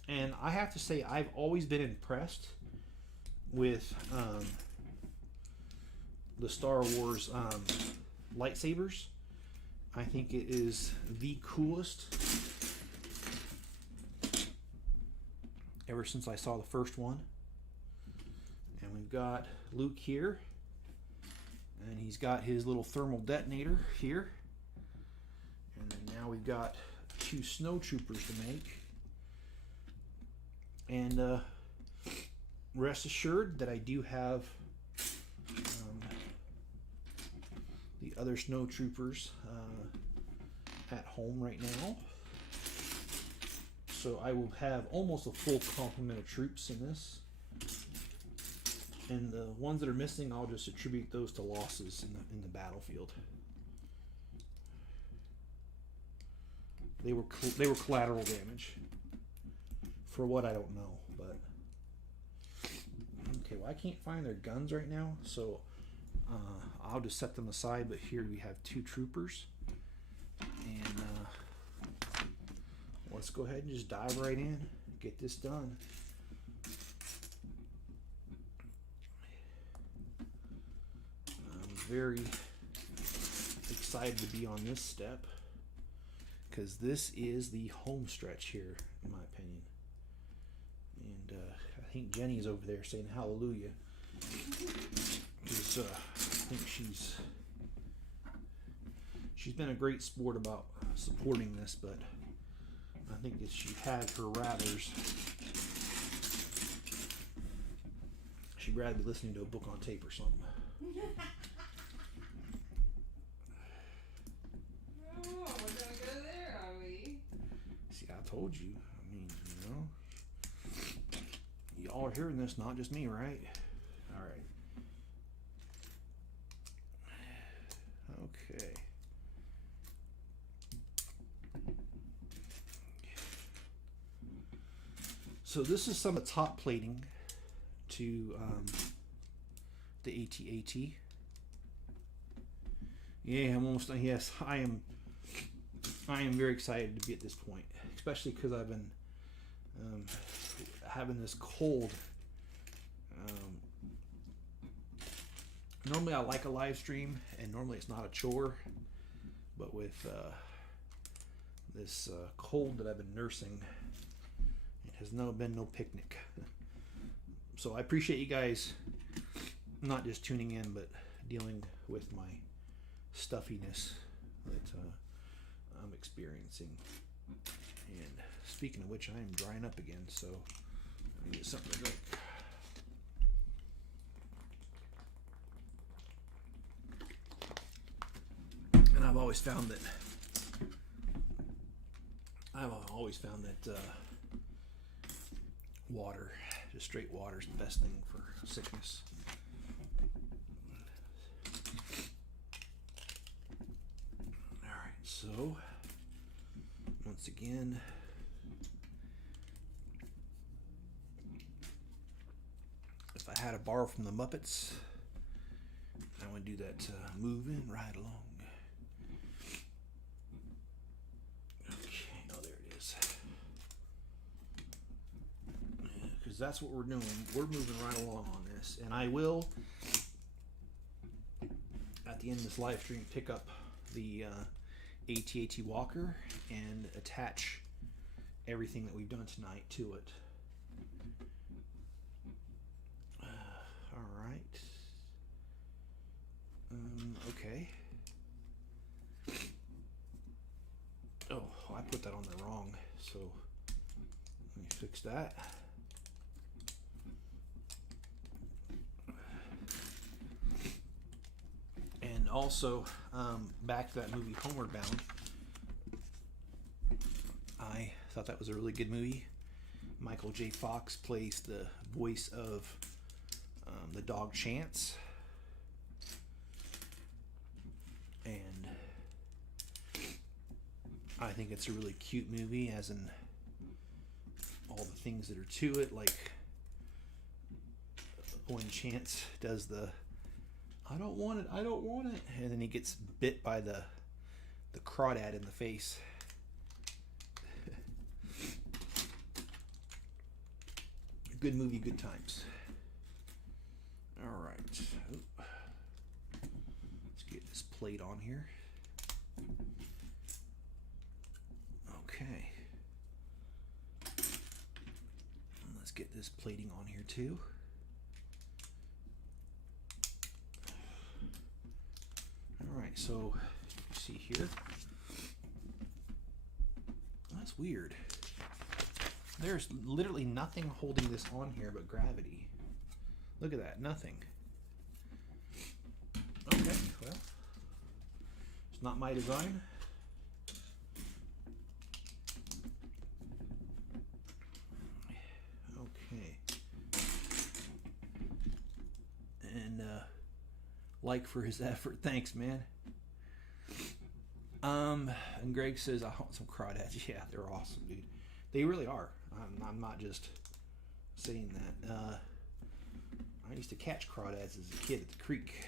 And I have to say, I've always been impressed with the Star Wars lightsabers. I think it is the coolest ever since I saw the first one. And we've got Luke here, and he's got his little thermal detonator here. And then now we've got 2 snow troopers to make. And rest assured that I do have the other snow troopers at home right now. So I will have almost a full complement of troops in this. And the ones that are missing, I'll just attribute those to losses in the battlefield. They were collateral damage. For what, I don't know, but okay. Well, I can't find their guns right now, so I'll just set them aside. But here we have 2 troopers, and let's go ahead and just dive right in, get this done. I'm very excited to be on this step, because this is the home stretch here, in my opinion. And I think Jenny's over there saying hallelujah, because I think she's been a great sport about supporting this, but I think if she had her rathers, she'd rather be listening to a book on tape or something. Oh, we're gonna go there, are we? See, I told you. I mean, you know, y'all are hearing this, not just me, right? All right. Okay. So this is some of the top plating to to the AT-AT. Yeah, I'm almost done. Yes, I am very excited to be at this point, especially because I've been having this cold. Normally I like a live stream, and normally it's not a chore, but with this cold that I've been nursing, it has been no picnic. So I appreciate you guys not just tuning in, but dealing with my stuffiness that I'm experiencing. And speaking of which, I am drying up again, so I need something to drink. And I've always found that water, just straight water, is the best thing for sickness. All right, so once again, if I had a bar from the Muppets, I would do that moving right along. That's what we're doing. We're moving right along on this, and I will, at the end of this live stream, pick up the AT-AT walker and attach everything that we've done tonight to it. All right. Okay. Oh, I put that on there wrong, so let me fix that. Also, back to that movie Homeward Bound. I thought that was a really good movie. Michael J. Fox plays the voice of the dog Chance. And I think it's a really cute movie, as in all the things that are to it, like when Chance does the I don't want it, and then he gets bit by the crawdad in the face. Good movie, good times. All right. Let's get this plate on here. Okay. And let's get this plating on here too. Alright, so you see here, that's weird. There's literally nothing holding this on here but gravity. Look at that, nothing. Okay, well, it's not my design. Okay. And like for his effort. Thanks, man. And Greg says, I want some crawdads. Yeah, they're awesome, dude. They really are. I'm not just saying that. I used to catch crawdads as a kid at the creek.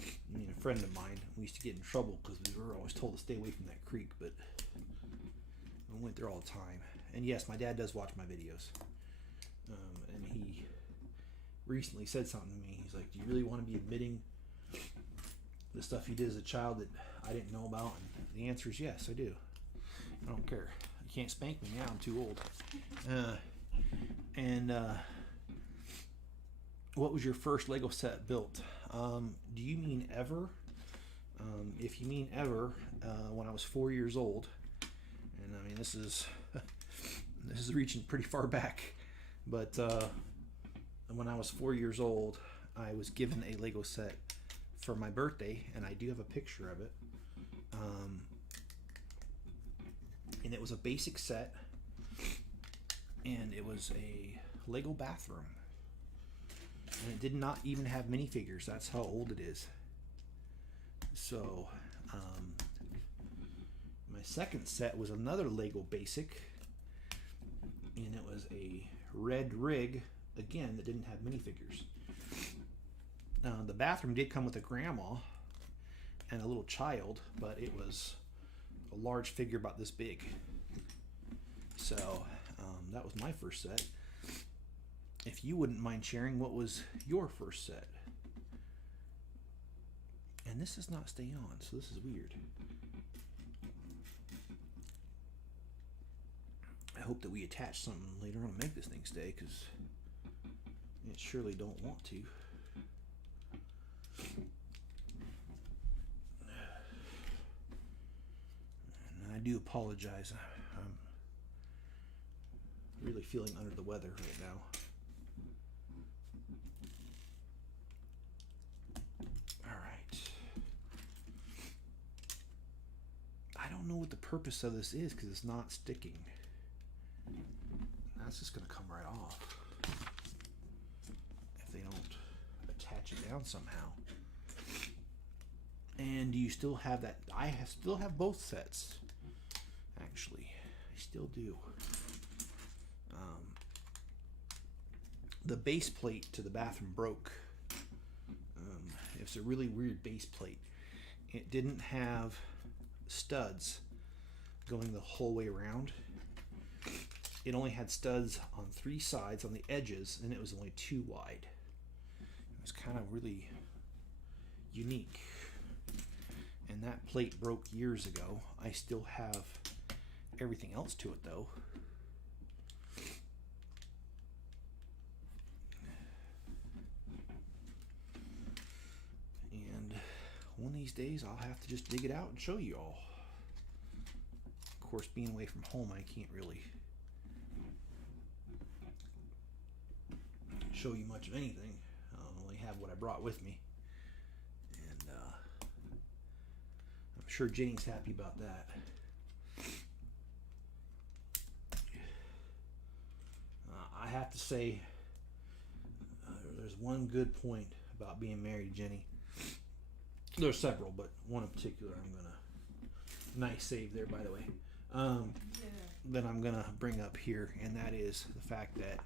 I mean, a friend of mine, we used to get in trouble because we were always told to stay away from that creek, but I went there all the time. And yes, my dad does watch my videos. And he recently said something to me. He's like, do you really want to be admitting the stuff you did as a child that I didn't know about? And the answer is yes, I do. I don't care. You can't spank me now, I'm too old. What was your first Lego set built? Do you mean ever? If you mean ever, when I was 4 years old, and I mean this is reaching pretty far back, but when I was 4 years old, I was given a Lego set for my birthday, and I do have a picture of it. And it was a basic set, and it was a Lego bathroom, and it did not even have minifigures. That's how old it is. So my second set was another Lego basic, and it was a red rig again, that didn't have minifigures. The bathroom did come with a grandma and a little child, but it was a large figure about this big. So that was my first set. If you wouldn't mind sharing, what was your first set? And this does not stay on, so this is weird. I hope that we attach something later on to make this thing stay, because it surely don't want to. And I do apologize. I'm really feeling under the weather right now. I don't know what the purpose of this is because it's not sticking. That's just going to come right off if they don't attach it down somehow. And do you still have that? I still have both sets. Actually, I still do. The base plate to the bathroom broke. It's a really weird base plate. It didn't have studs going the whole way around. It only had studs on 3 sides on the edges, and it was only 2 wide. It was kind of really unique. And that plate broke years ago. I still have everything else to it though. And one of these days I'll have to just dig it out and show you all. Of course, being away from home, I can't really show you much of anything. I only have what I brought with me. And I'm sure Jenny's happy about that. I have to say, there's one good point about being married, Jenny. There's several, but one in particular I'm gonna, nice save there by the way, that I'm gonna bring up here, and that is the fact that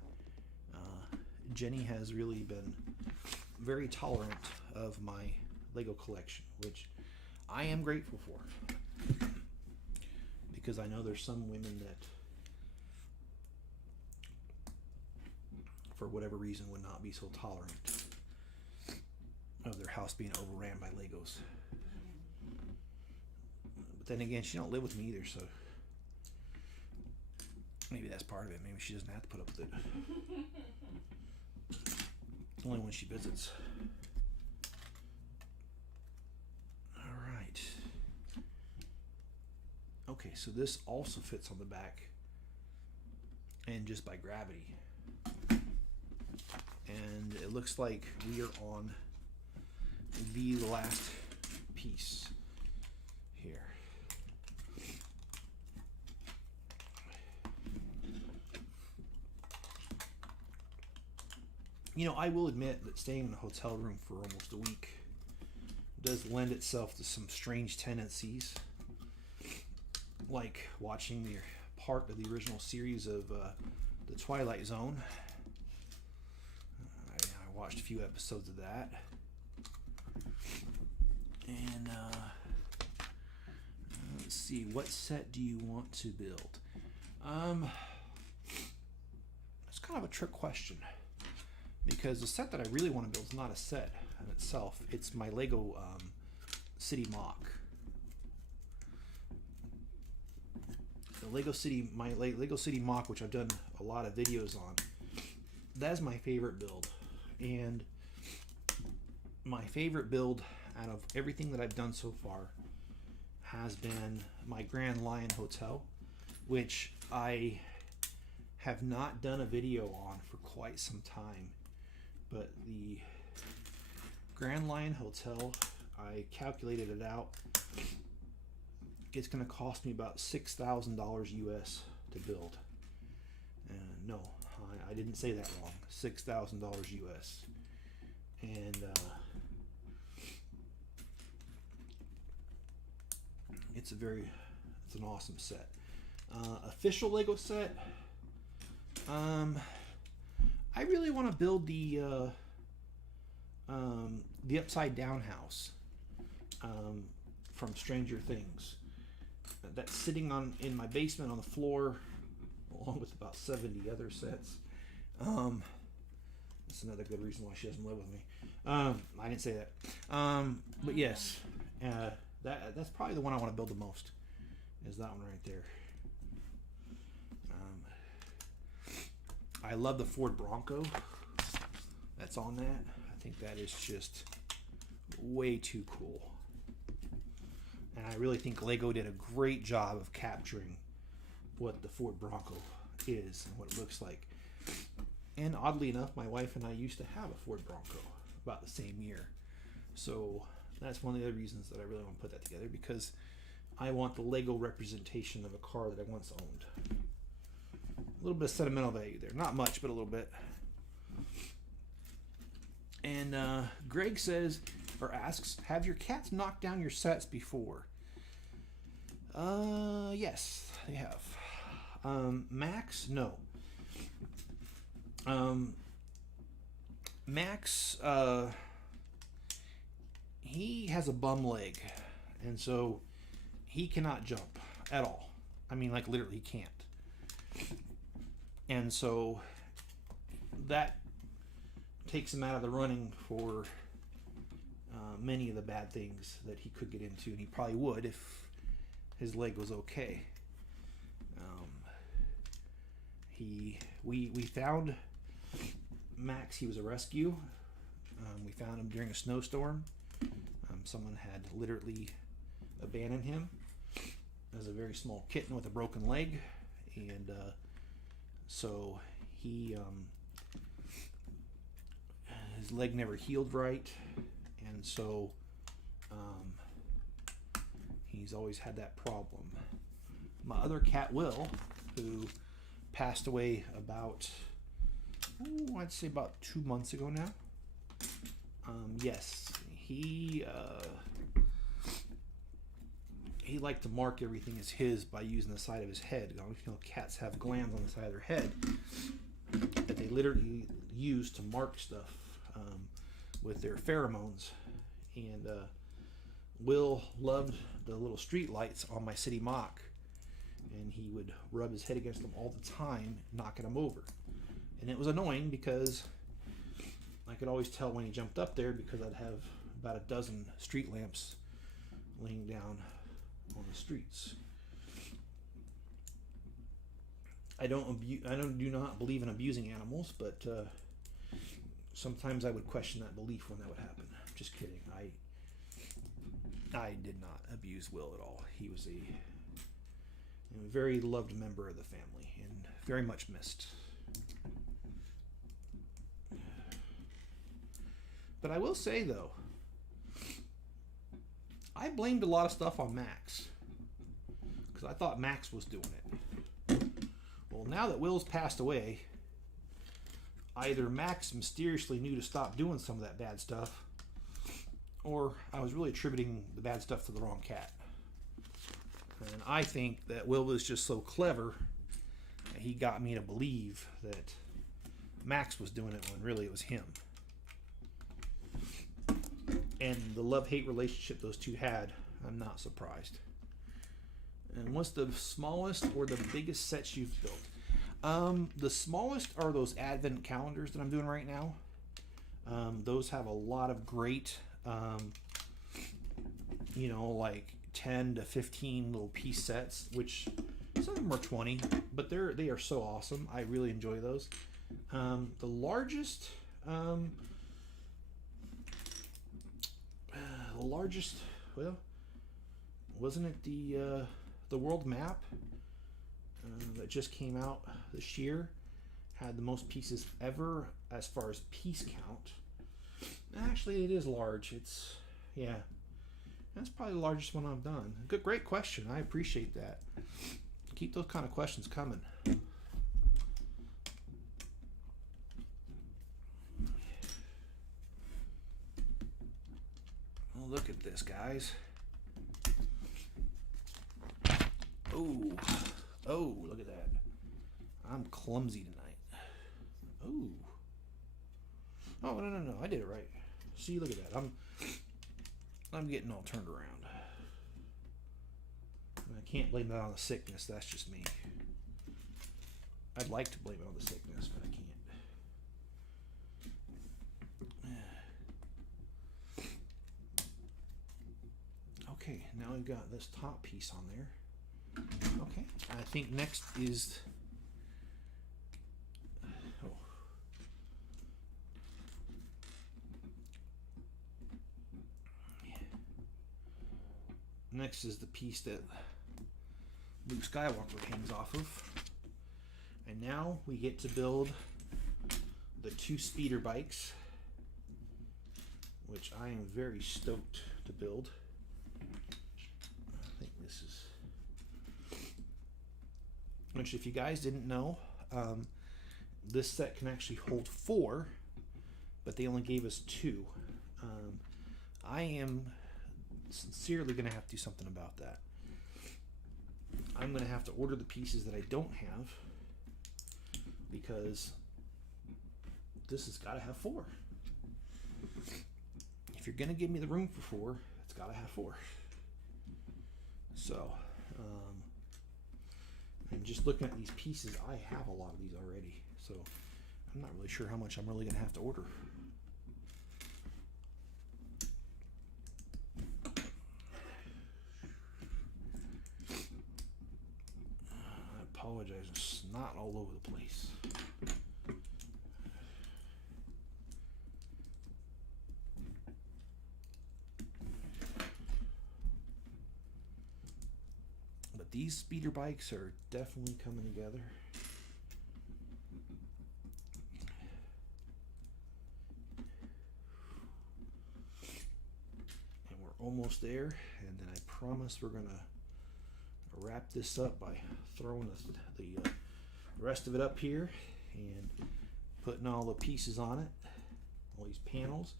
Jenny has really been very tolerant of my Lego collection, which I am grateful for, because I know there's some women that for whatever reason would not be so tolerant of their house being overran by Legos. But then again, she don't live with me either, so maybe that's part of it. Maybe she doesn't have to put up with it. Only when she visits. Alright. Okay, so this also fits on the back, and just by gravity. And it looks like we are on the last piece here. You know, I will admit that staying in a hotel room for almost a week does lend itself to some strange tendencies, like watching the part of the original series of The Twilight Zone. I watched a few episodes of that. And let's see, what set do you want to build? It's kind of a trick question, because the set that I really want to build is not a set in itself. It's my Lego City mock. The Lego City mock, which I've done a lot of videos on. That's my favorite build, and my favorite build out of everything that I've done so far has been my Grand Lion Hotel, which I have not done a video on for quite some time. But the Grand Lion Hotel, I calculated it out. It's going to cost me about $6,000 US to build. No, I didn't say that wrong. $6,000 US. And it's an awesome set. Official Lego set. I really want to build the upside down house from Stranger Things. That's sitting in my basement on the floor, along with about 70 other sets. That's another good reason why she doesn't live with me. I didn't say that. But yes, that's probably the one I want to build the most. Is that one right there. I love the Ford Bronco that's on that. I think that is just way too cool. And I really think Lego did a great job of capturing what the Ford Bronco is and what it looks like. And oddly enough, my wife and I used to have a Ford Bronco about the same year. So that's one of the other reasons that I really want to put that together, because I want the Lego representation of a car that I once owned. A little bit of sentimental value there. Not much, but a little bit. And Greg says, or asks, have your cats knocked down your sets before? Yes, they have. Max, no. Max, he has a bum leg, and so he cannot jump at all. I mean, like, literally, he can't. And so that takes him out of the running for many of the bad things that he could get into, and he probably would if his leg was okay. We found Max. He was a rescue. We found him during a snowstorm. Someone had literally abandoned him as a very small kitten with a broken leg, and so he his leg never healed right, and so he's always had that problem. My other cat, Will, who passed away about, I'd say about 2 months ago now. Yes, he liked to mark everything as his by using the side of his head. You know, cats have glands on the side of their head that they literally use to mark stuff with their pheromones. And Will loved the little street lights on my city mock, and he would rub his head against them all the time, knocking them over. And it was annoying because I could always tell when he jumped up there, because I'd have about a dozen street lamps laying down on the streets. I do not believe in abusing animals, but sometimes I would question that belief when that would happen. Just kidding. I did not abuse Will at all. He was a very loved member of the family and very much missed. But I will say, though, I blamed a lot of stuff on Max because I thought Max was doing it. Well, now that Will's passed away, either Max mysteriously knew to stop doing some of that bad stuff, or I was really attributing the bad stuff to the wrong cat. And I think that Will was just so clever that he got me to believe that Max was doing it when really it was him. And the love-hate relationship those two had, I'm not surprised. And what's the smallest or the biggest sets you've built? The smallest are those advent calendars that I'm doing right now. Those have a lot of great, like 10 to 15 little piece sets, which some of them are 20, but they are so awesome. I really enjoy those. The largest, well, wasn't it the world map that just came out this year? Had the most pieces ever as far as piece count. Actually, it is large. That's probably the largest one I've done. Great question. I appreciate that. Keep those kind of questions coming. Oh, look at this, guys. Oh, look at that. I'm clumsy tonight. Oh, Oh, no, I did it right. See, look at that. I'm getting all turned around. And I can't blame that on the sickness. That's just me. I'd like to blame it on the sickness, but I can't. Okay, now we've got this top piece on there. Okay, I think next is... Oh. Next is the piece that Luke Skywalker hangs off of. And now we get to build the 2 speeder bikes, which I am very stoked to build. I think this is... Which, if you guys didn't know, this set can actually hold 4, but they only gave us 2. I am sincerely going to have to do something about that. I'm going to have to order the pieces that I don't have, because this has got to have 4. If you're going to give me the room for 4, it's got to have 4. So, and just looking at these pieces, I have a lot of these already. So, I'm not really sure how much I'm really going to have to order. I apologize, it's not all over the place. But these speeder bikes are definitely coming together. And we're almost there, and then I promise we're gonna wrap this up by throwing the rest of it up here and putting all the pieces on it, all these panels,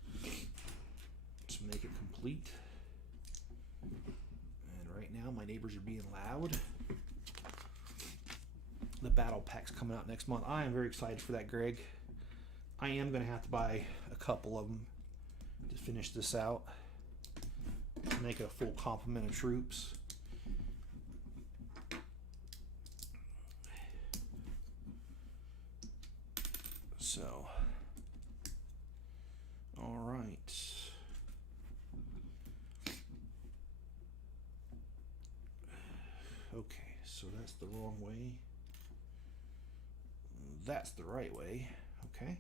to make it complete. And right now my neighbors are being loud. The battle pack's coming out next month. I am very excited for that, Greg. I am going to have to buy a couple of them to finish this out, to make a full complement of troops. So, all right. Okay, so that's the wrong way. That's the right way. Okay.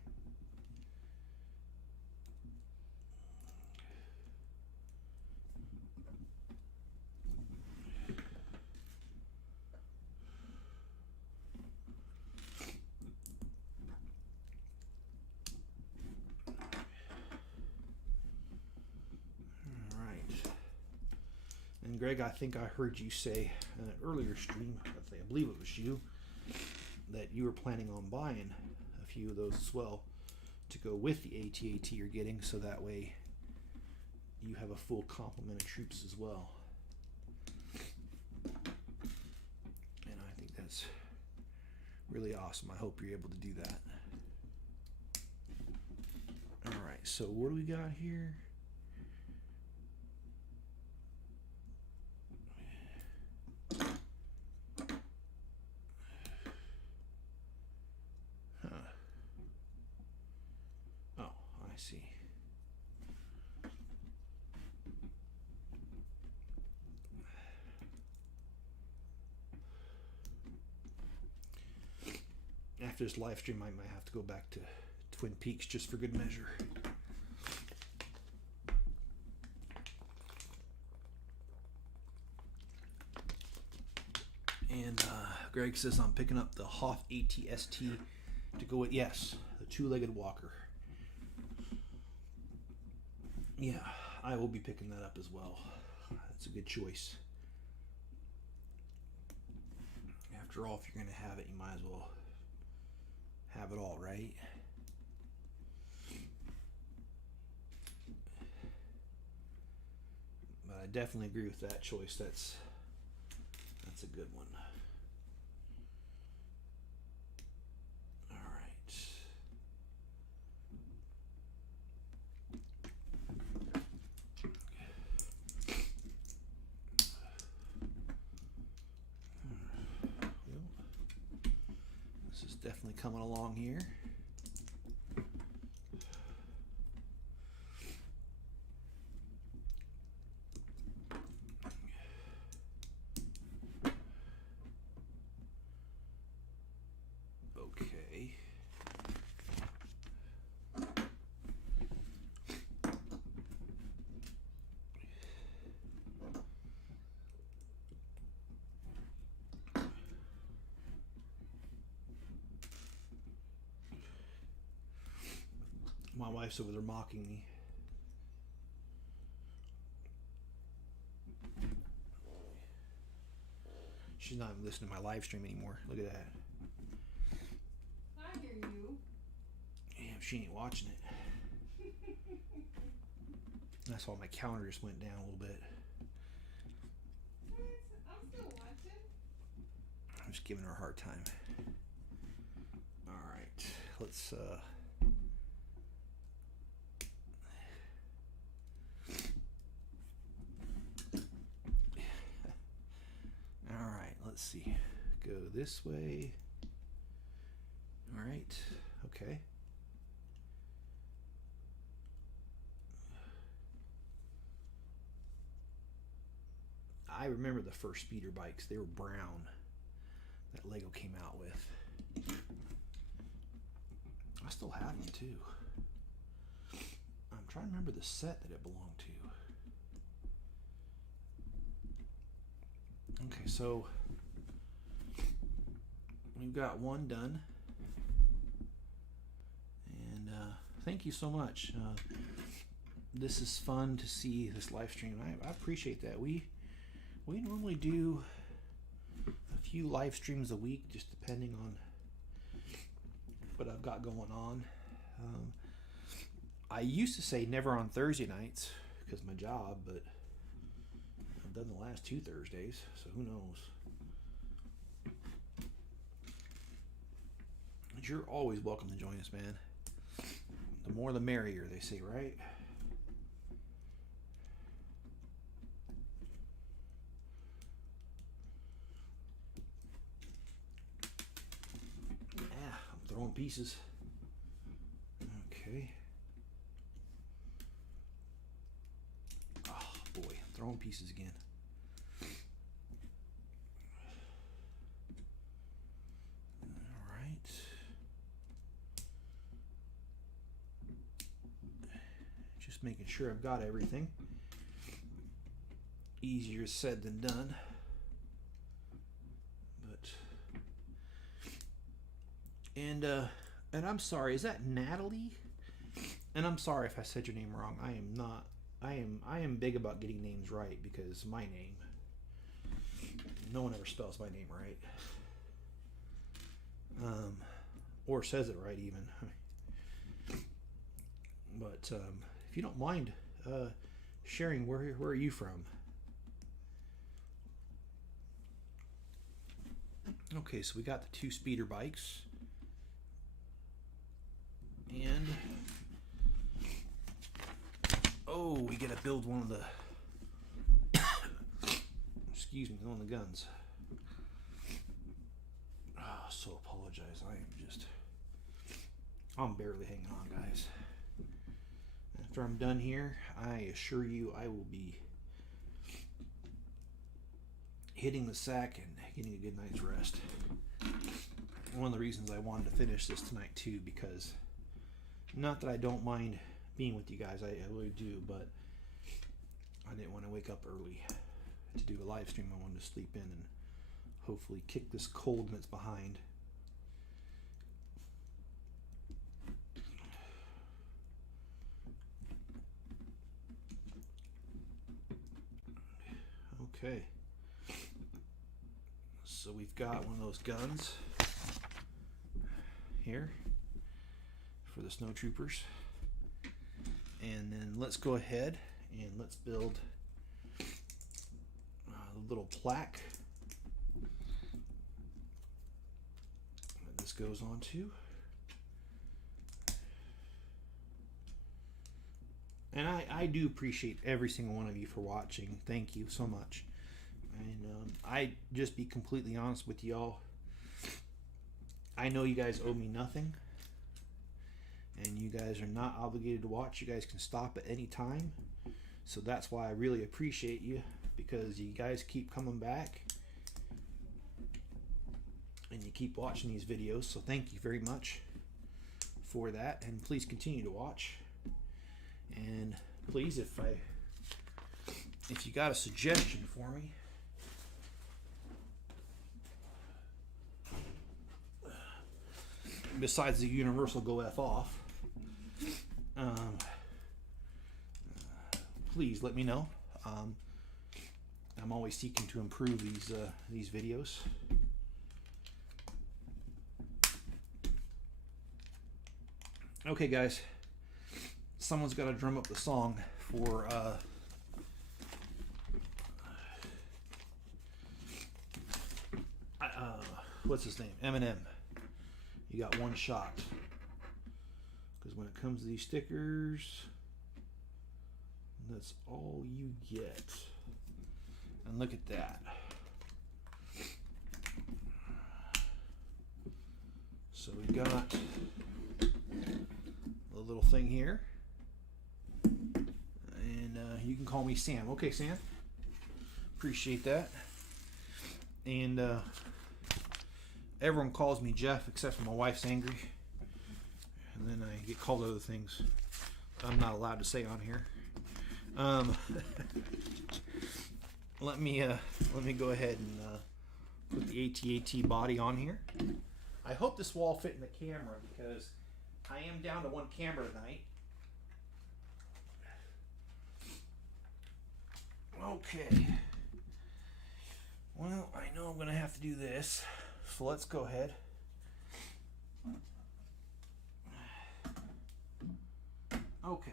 And Greg, I think I heard you say in an earlier stream, I believe it was you, that you were planning on buying a few of those as well to go with the AT-AT you're getting, so that way you have a full complement of troops as well. And I think that's really awesome. I hope you're able to do that. Alright, so what do we got here? See. After this live stream, I might have to go back to Twin Peaks just for good measure. And Greg says I'm picking up the Hoth AT-ST to go with, yes, the 2-legged walker. Yeah, I will be picking that up as well. That's a good choice. After all, if you're going to have it, you might as well have it all, right? But I definitely agree with that choice. That's a good one. All right. definitely coming along here. Okay. My wife's over there mocking me. She's not even listening to my live stream anymore. Look at that. I hear you. Damn, she ain't watching it. That's why my counter just went down a little bit. What? I'm still watching. I'm just giving her a hard time. Alright, let's Alright, let's see. Go this way. Alright, okay. I remember the first speeder bikes. They were brown that Lego came out with. I still have them too. I'm trying to remember the set that it belonged to. Okay, so we've got one done. And thank you so much. This is fun to see this live stream. I appreciate that. We normally do a few live streams a week, just depending on what I've got going on. I used to say never on Thursday nights because of my job, but I've done the last 2 Thursdays, so who knows. But you're always welcome to join us, man. The more the merrier, they say, right? Throwing pieces. Okay. Oh boy, throwing pieces again. All right. Just making sure I've got everything. Easier said than done. And I'm sorry, is that Natalie? And I'm sorry if I said your name wrong. I am not. I am big about getting names right because my name. No one ever spells my name right. Or says it right even. But if you don't mind sharing, where are you from? Okay, so we got the 2 speeder bikes. And oh, we gotta build one of the excuse me, one of the guns. Oh, so apologize. I'm barely hanging on, guys. After I'm done here, I assure you I will be hitting the sack and getting a good night's rest. One of the reasons I wanted to finish this tonight too, because not that I don't mind being with you guys, I really do, but I didn't want to wake up early to do a live stream. I wanted to sleep in and hopefully kick this cold that's behind. Okay. So we've got one of those guns here for the snow troopers, and then let's go ahead and let's build a little plaque that this goes on to. And I do appreciate every single one of you for watching. Thank you so much. And I just be completely honest with y'all. I know you guys owe me nothing, and you guys are not obligated to watch. You guys can stop at any time. So that's why I really appreciate you, because you guys keep coming back and you keep watching these videos. So thank you very much for that, and please continue to watch. And please, if you got a suggestion for me, besides the universal go F off, please let me know. I'm always seeking to improve these videos. Okay, guys, someone's got to drum up the song for what's his name? Eminem. You got one shot, because when it comes to these stickers, that's all you get. And look at that. So we got a little thing here, and you can call me Sam. Okay, Sam, appreciate that. And everyone calls me Jeff except for my wife's angry, and then I get called other things I'm not allowed to say on here. Let me go ahead and put the AT-AT body on here. I hope this will all fit in the camera, because I am down to one camera tonight. Okay. Well, I know I'm going to have to do this, so let's go ahead. Okay.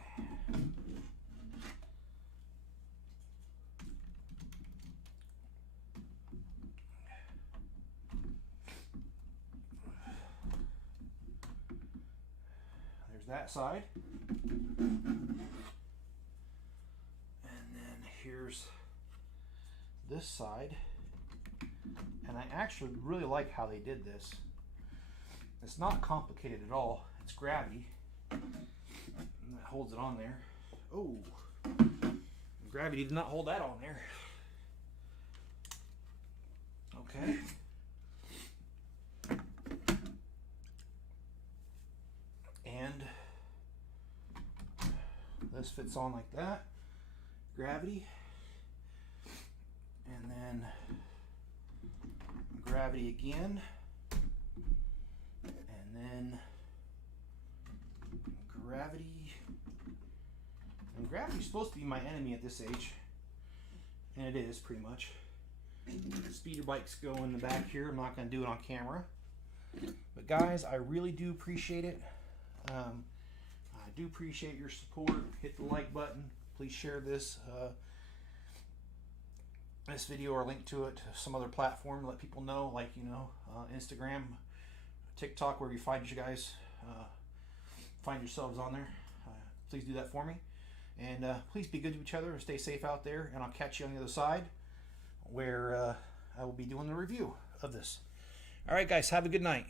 There's that side. And then here's this side. And I actually really like how they did this. It's not complicated at all. It's gravity. And that holds it on there. Oh, gravity did not hold that on there. Okay. And this fits on like that. Gravity. And then gravity again. And then gravity. And gravity's supposed to be my enemy at this age. And it is, pretty much. Speeder bikes go in the back here. I'm not going to do it on camera. But guys, I really do appreciate it. I do appreciate your support. Hit the like button. Please share this this video or link to it to some other platform. Let people know, like, Instagram, TikTok, wherever you find you guys find yourselves on there. Please do that for me. And please be good to each other and stay safe out there. And I'll catch you on the other side, where I will be doing the review of this. All right, guys, have a good night.